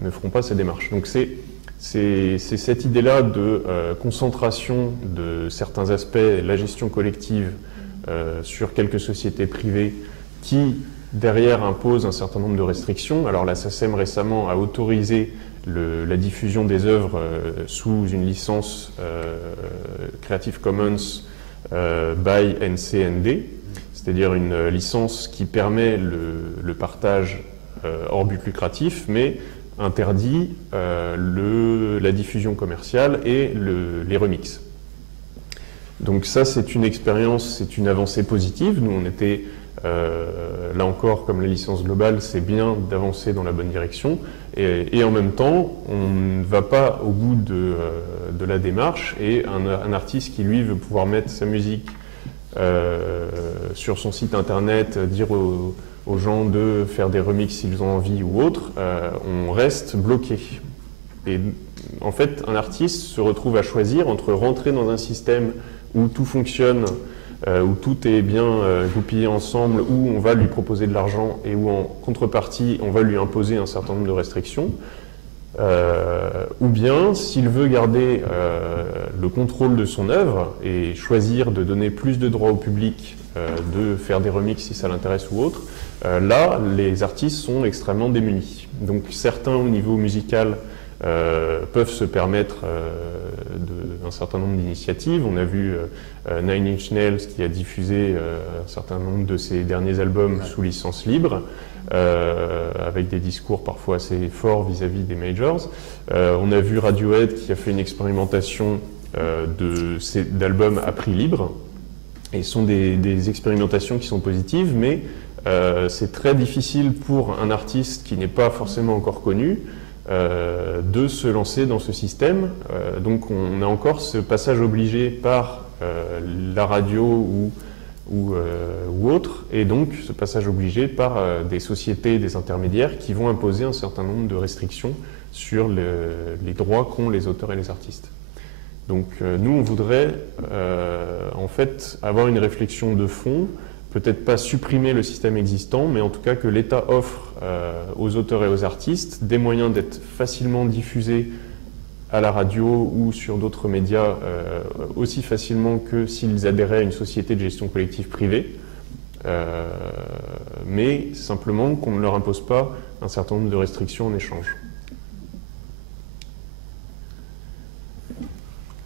ne feront pas ces démarches. Donc c'est cette idée-là de concentration de certains aspects, la gestion collective sur quelques sociétés privées qui, derrière, imposent un certain nombre de restrictions. Alors la SACEM récemment a autorisé la diffusion des œuvres sous une licence Creative Commons by NCND, c'est-à-dire une licence qui permet le partage hors but lucratif, mais interdit la diffusion commerciale et les remixes. Donc ça, c'est une expérience, c'est une avancée positive. Nous, on était, là encore, comme la licence globale, c'est bien d'avancer dans la bonne direction. Et en même temps, on ne va pas au bout de la démarche, et un artiste qui, lui, veut pouvoir mettre sa musique sur son site internet, dire aux gens de faire des remixes s'ils ont envie ou autre, on reste bloqué. Et en fait, un artiste se retrouve à choisir entre rentrer dans un système où tout fonctionne, où tout est bien goupillé ensemble, où on va lui proposer de l'argent et où en contrepartie on va lui imposer un certain nombre de restrictions, Ou bien, s'il veut garder le contrôle de son œuvre et choisir de donner plus de droits au public, de faire des remixes si ça l'intéresse ou autre, là, les artistes sont extrêmement démunis. Donc certains, au niveau musical, peuvent se permettre un certain nombre d'initiatives. On a vu Nine Inch Nails qui a diffusé un certain nombre de ses derniers albums sous licence libre, avec des discours parfois assez forts vis-à-vis des majors. On a vu Radiohead qui a fait une expérimentation d'albums à prix libre. Et ce sont des expérimentations qui sont positives, mais c'est très difficile pour un artiste qui n'est pas forcément encore connu de se lancer dans ce système. Donc on a encore ce passage obligé par la radio ou autre, et donc ce passage obligé par des sociétés, des intermédiaires qui vont imposer un certain nombre de restrictions sur les droits qu'ont les auteurs et les artistes. Donc nous, on voudrait en fait avoir une réflexion de fond, peut-être pas supprimer le système existant, mais en tout cas que l'État offre aux auteurs et aux artistes des moyens d'être facilement diffusés à la radio ou sur d'autres médias aussi facilement que s'ils adhéraient à une société de gestion collective privée, mais simplement qu'on ne leur impose pas un certain nombre de restrictions en échange.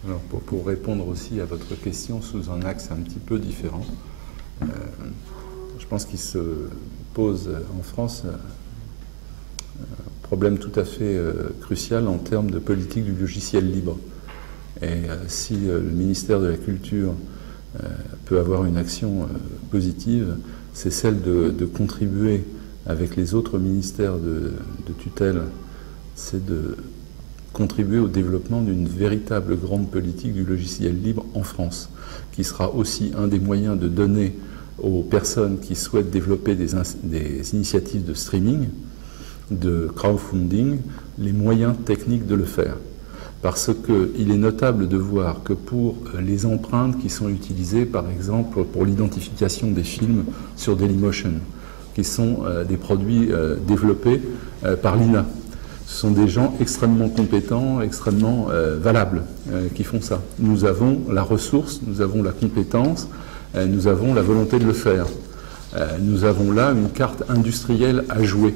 Alors pour répondre aussi à votre question sous un axe un petit peu différent, je pense qu'il se pose en France un problème tout à fait crucial en termes de politique du logiciel libre. Et si le ministère de la Culture peut avoir une action positive, c'est celle de contribuer avec les autres ministères de tutelle, c'est de contribuer au développement d'une véritable grande politique du logiciel libre en France, qui sera aussi un des moyens de donner aux personnes qui souhaitent développer des initiatives de streaming, de crowdfunding, les moyens techniques de le faire. Parce qu'il est notable de voir que pour les empreintes qui sont utilisées, par exemple, pour l'identification des films sur Dailymotion, qui sont des produits développés par l'INA, ce sont des gens extrêmement compétents, extrêmement valables qui font ça. Nous avons la ressource, nous avons la compétence, nous avons la volonté de le faire. Nous avons là une carte industrielle à jouer.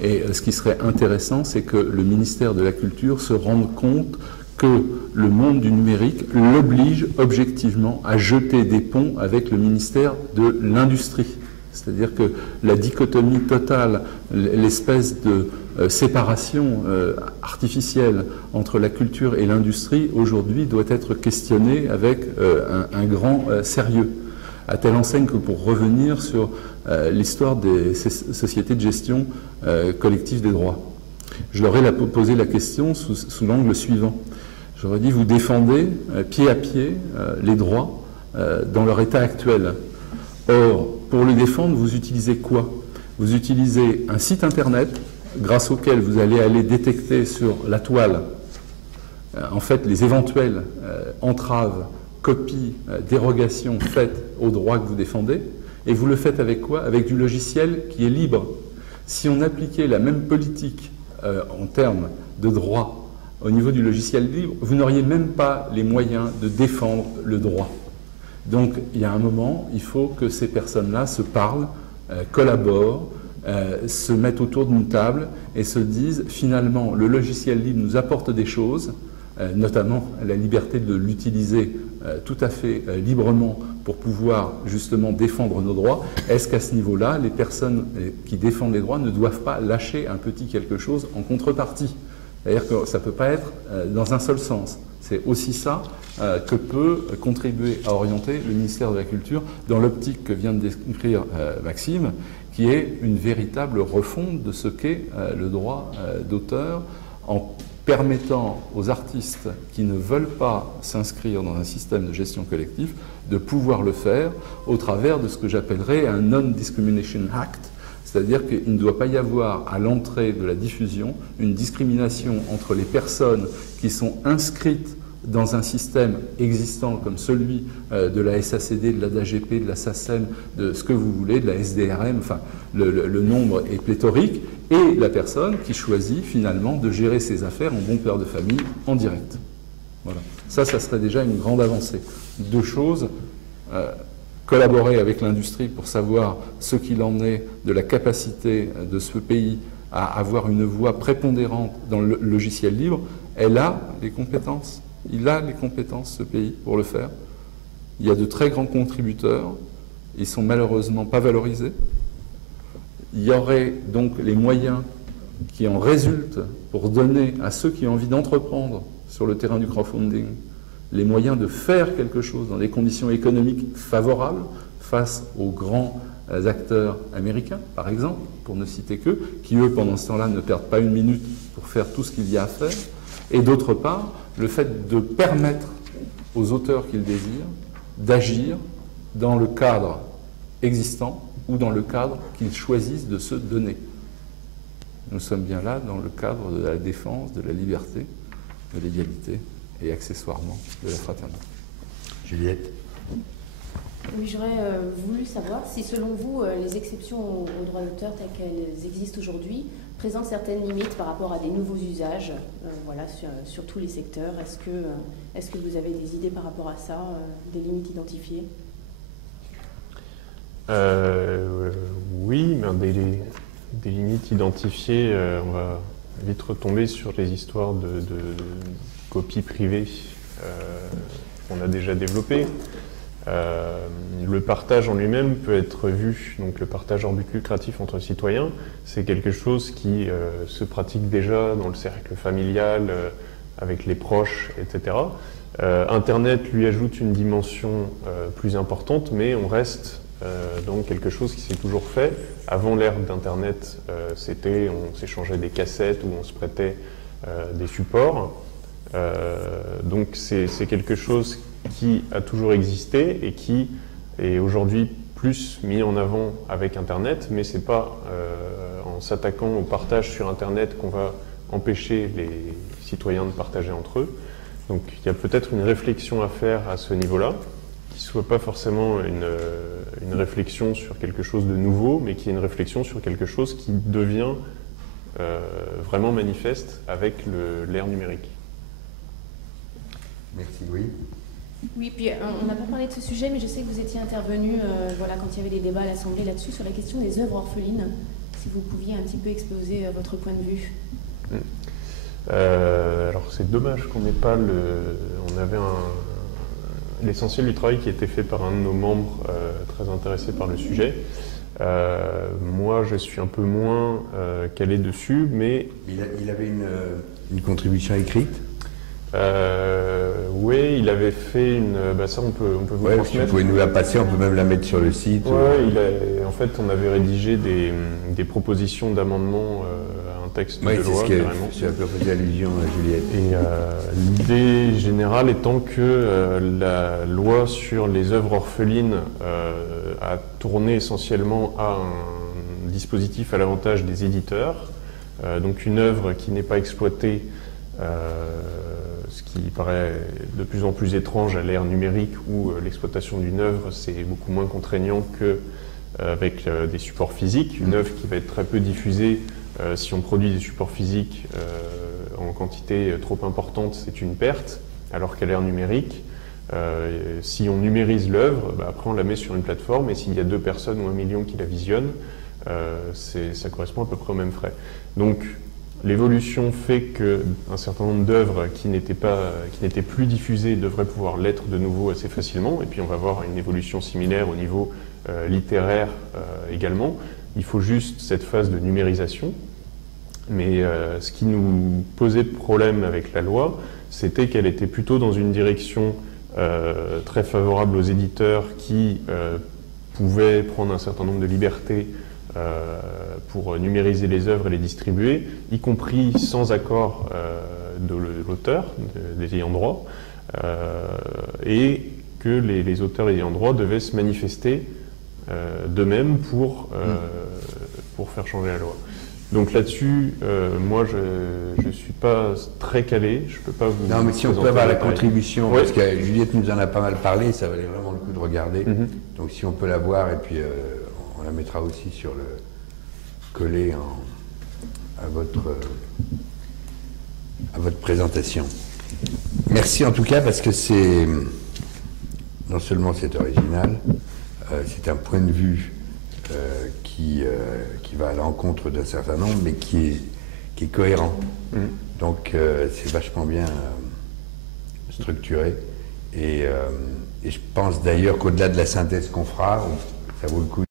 Et ce qui serait intéressant, c'est que le ministère de la Culture se rende compte que le monde du numérique l'oblige objectivement à jeter des ponts avec le ministère de l'Industrie. C'est-à-dire que la dichotomie totale, l'espèce de séparation artificielle entre la culture et l'industrie, aujourd'hui, doit être questionnée avec un grand sérieux. À telle enseigne que pour revenir sur l'histoire des sociétés de gestion collective des droits, je leur ai posé la question sous l'angle suivant. J'aurais dit, vous défendez pied à pied les droits dans leur état actuel. Or, pour le défendre, vous utilisez quoi? Vous utilisez un site internet grâce auquel vous allez aller détecter sur la toile en fait les éventuelles entraves, copies, dérogations faites aux droits que vous défendez, et vous le faites avec quoi? Avec du logiciel qui est libre. Si on appliquait la même politique en termes de droit au niveau du logiciel libre, vous n'auriez même pas les moyens de défendre le droit. Donc il y a un moment, il faut que ces personnes-là se parlent, collaborent, se mettent autour d'une table et se disent finalement le logiciel libre nous apporte des choses, notamment la liberté de l'utiliser tout à fait librement pour pouvoir justement défendre nos droits. Est-ce qu'à ce niveau-là, les personnes qui défendent les droits ne doivent pas lâcher un petit quelque chose en contrepartie? C'est-à-dire que ça ne peut pas être dans un seul sens. C'est aussi ça que peut contribuer à orienter le ministère de la Culture dans l'optique que vient de décrire Maxime, qui est une véritable refonte de ce qu'est le droit d'auteur, en permettant aux artistes qui ne veulent pas s'inscrire dans un système de gestion collective de pouvoir le faire au travers de ce que j'appellerais un Non-Discrimination Act. C'est-à-dire qu'il ne doit pas y avoir à l'entrée de la diffusion une discrimination entre les personnes qui sont inscrites dans un système existant comme celui de la SACD, de la DAGP, de la SACEM, de ce que vous voulez, de la SDRM, enfin le nombre est pléthorique, et la personne qui choisit finalement de gérer ses affaires en bon père de famille en direct. Voilà. Ça serait déjà une grande avancée. Deux choses, collaborer avec l'industrie pour savoir ce qu'il en est de la capacité de ce pays à avoir une voix prépondérante dans le logiciel libre. Elle a les compétences. Il a les compétences, ce pays, pour le faire. Il y a de très grands contributeurs. Ils ne sont malheureusement pas valorisés. Il y aurait donc les moyens qui en résultent pour donner à ceux qui ont envie d'entreprendre sur le terrain du crowdfunding les moyens de faire quelque chose dans des conditions économiques favorables face aux grands acteurs américains, par exemple, pour ne citer qu'eux, qui, eux, pendant ce temps-là, ne perdent pas une minute pour faire tout ce qu'il y a à faire. Et d'autre part, le fait de permettre aux auteurs qu'ils désirent d'agir dans le cadre existant ou dans le cadre qu'ils choisissent de se donner. Nous sommes bien là dans le cadre de la défense, de la liberté, de l'égalité et accessoirement de la fraternité. Juliette. Oui, j'aurais voulu savoir si, selon vous, les exceptions aux droits d'auteur telles qu'elles existent aujourd'hui présentent certaines limites par rapport à des nouveaux usages, voilà, sur tous les secteurs. Est-ce que vous avez des idées par rapport à ça, des limites identifiées? Oui, mais des limites identifiées, on va vite retomber sur les histoires de copies privées qu'on a déjà développées. Le partage en lui-même peut être vu, donc le partage en but lucratif entre citoyens, c'est quelque chose qui se pratique déjà dans le cercle familial, avec les proches, etc. Internet lui ajoute une dimension plus importante, mais on reste dans quelque chose qui s'est toujours fait. Avant l'ère d'Internet, on s'échangeait des cassettes ou on se prêtait des supports. Donc c'est quelque chose qui a toujours existé et qui est aujourd'hui plus mis en avant avec Internet, mais c'est pas en s'attaquant au partage sur Internet qu'on va empêcher les citoyens de partager entre eux. Donc il y a peut-être une réflexion à faire à ce niveau-là, qui ne soit pas forcément une réflexion sur quelque chose de nouveau, mais qui est une réflexion sur quelque chose qui devient vraiment manifeste avec l'ère numérique. Merci, Louis. Oui, puis on n'a pas parlé de ce sujet, mais je sais que vous étiez intervenu voilà, quand il y avait des débats à l'Assemblée là-dessus, sur la question des œuvres orphelines. Si vous pouviez un petit peu exposer votre point de vue. Alors c'est dommage qu'on n'ait pas on avait l'essentiel du travail qui a été fait par un de nos membres très intéressé par le sujet. Moi, je suis un peu moins calé dessus, mais... Il avait une contribution écrite. Oui, il avait fait ça, on peut vous transmettre. Vous pouvez nous la passer, on peut même la mettre sur le site. En fait, on avait rédigé des propositions d'amendement à un texte de loi. C'est ce à quoi faisait allusion à Juliette. Et l'idée générale étant que la loi sur les œuvres orphelines a tourné essentiellement à un dispositif à l'avantage des éditeurs. Donc une œuvre qui n'est pas exploitée, ce qui paraît de plus en plus étrange à l'ère numérique où l'exploitation d'une œuvre c'est beaucoup moins contraignant qu'avec des supports physiques. Une œuvre qui va être très peu diffusée, si on produit des supports physiques en quantité trop importante, c'est une perte, alors qu'à l'ère numérique, si on numérise l'œuvre, après on la met sur une plateforme et s'il y a 2 personnes ou 1 million qui la visionnent, ça correspond à peu près aux mêmes frais. Donc, l'évolution fait qu'un certain nombre d'œuvres qui n'étaient plus diffusées devraient pouvoir l'être de nouveau assez facilement. Et puis on va voir une évolution similaire au niveau littéraire également. Il faut juste cette phase de numérisation. Mais ce qui nous posait problème avec la loi, c'était qu'elle était plutôt dans une direction très favorable aux éditeurs qui pouvaient prendre un certain nombre de libertés pour numériser les œuvres et les distribuer, y compris sans accord de l'auteur, des ayants droit, et que les auteurs ayants droit devaient se manifester d'eux-mêmes pour faire changer la loi. Donc là-dessus, moi, je ne suis pas très calé, je ne peux pas vous... Non, mais si on peut présenter avoir la détail. contribution, Ouais. parce que Juliette nous en a pas mal parlé, ça valait vraiment le coup de regarder. Donc si on peut la voir, et puis on la mettra aussi sur le collé à votre présentation. Merci en tout cas, parce que c'est non seulement c'est original, c'est un point de vue qui va à l'encontre d'un certain nombre, mais qui est cohérent. Donc c'est vachement bien structuré. Et je pense d'ailleurs qu'au-delà de la synthèse qu'on fera, ça vaut le coup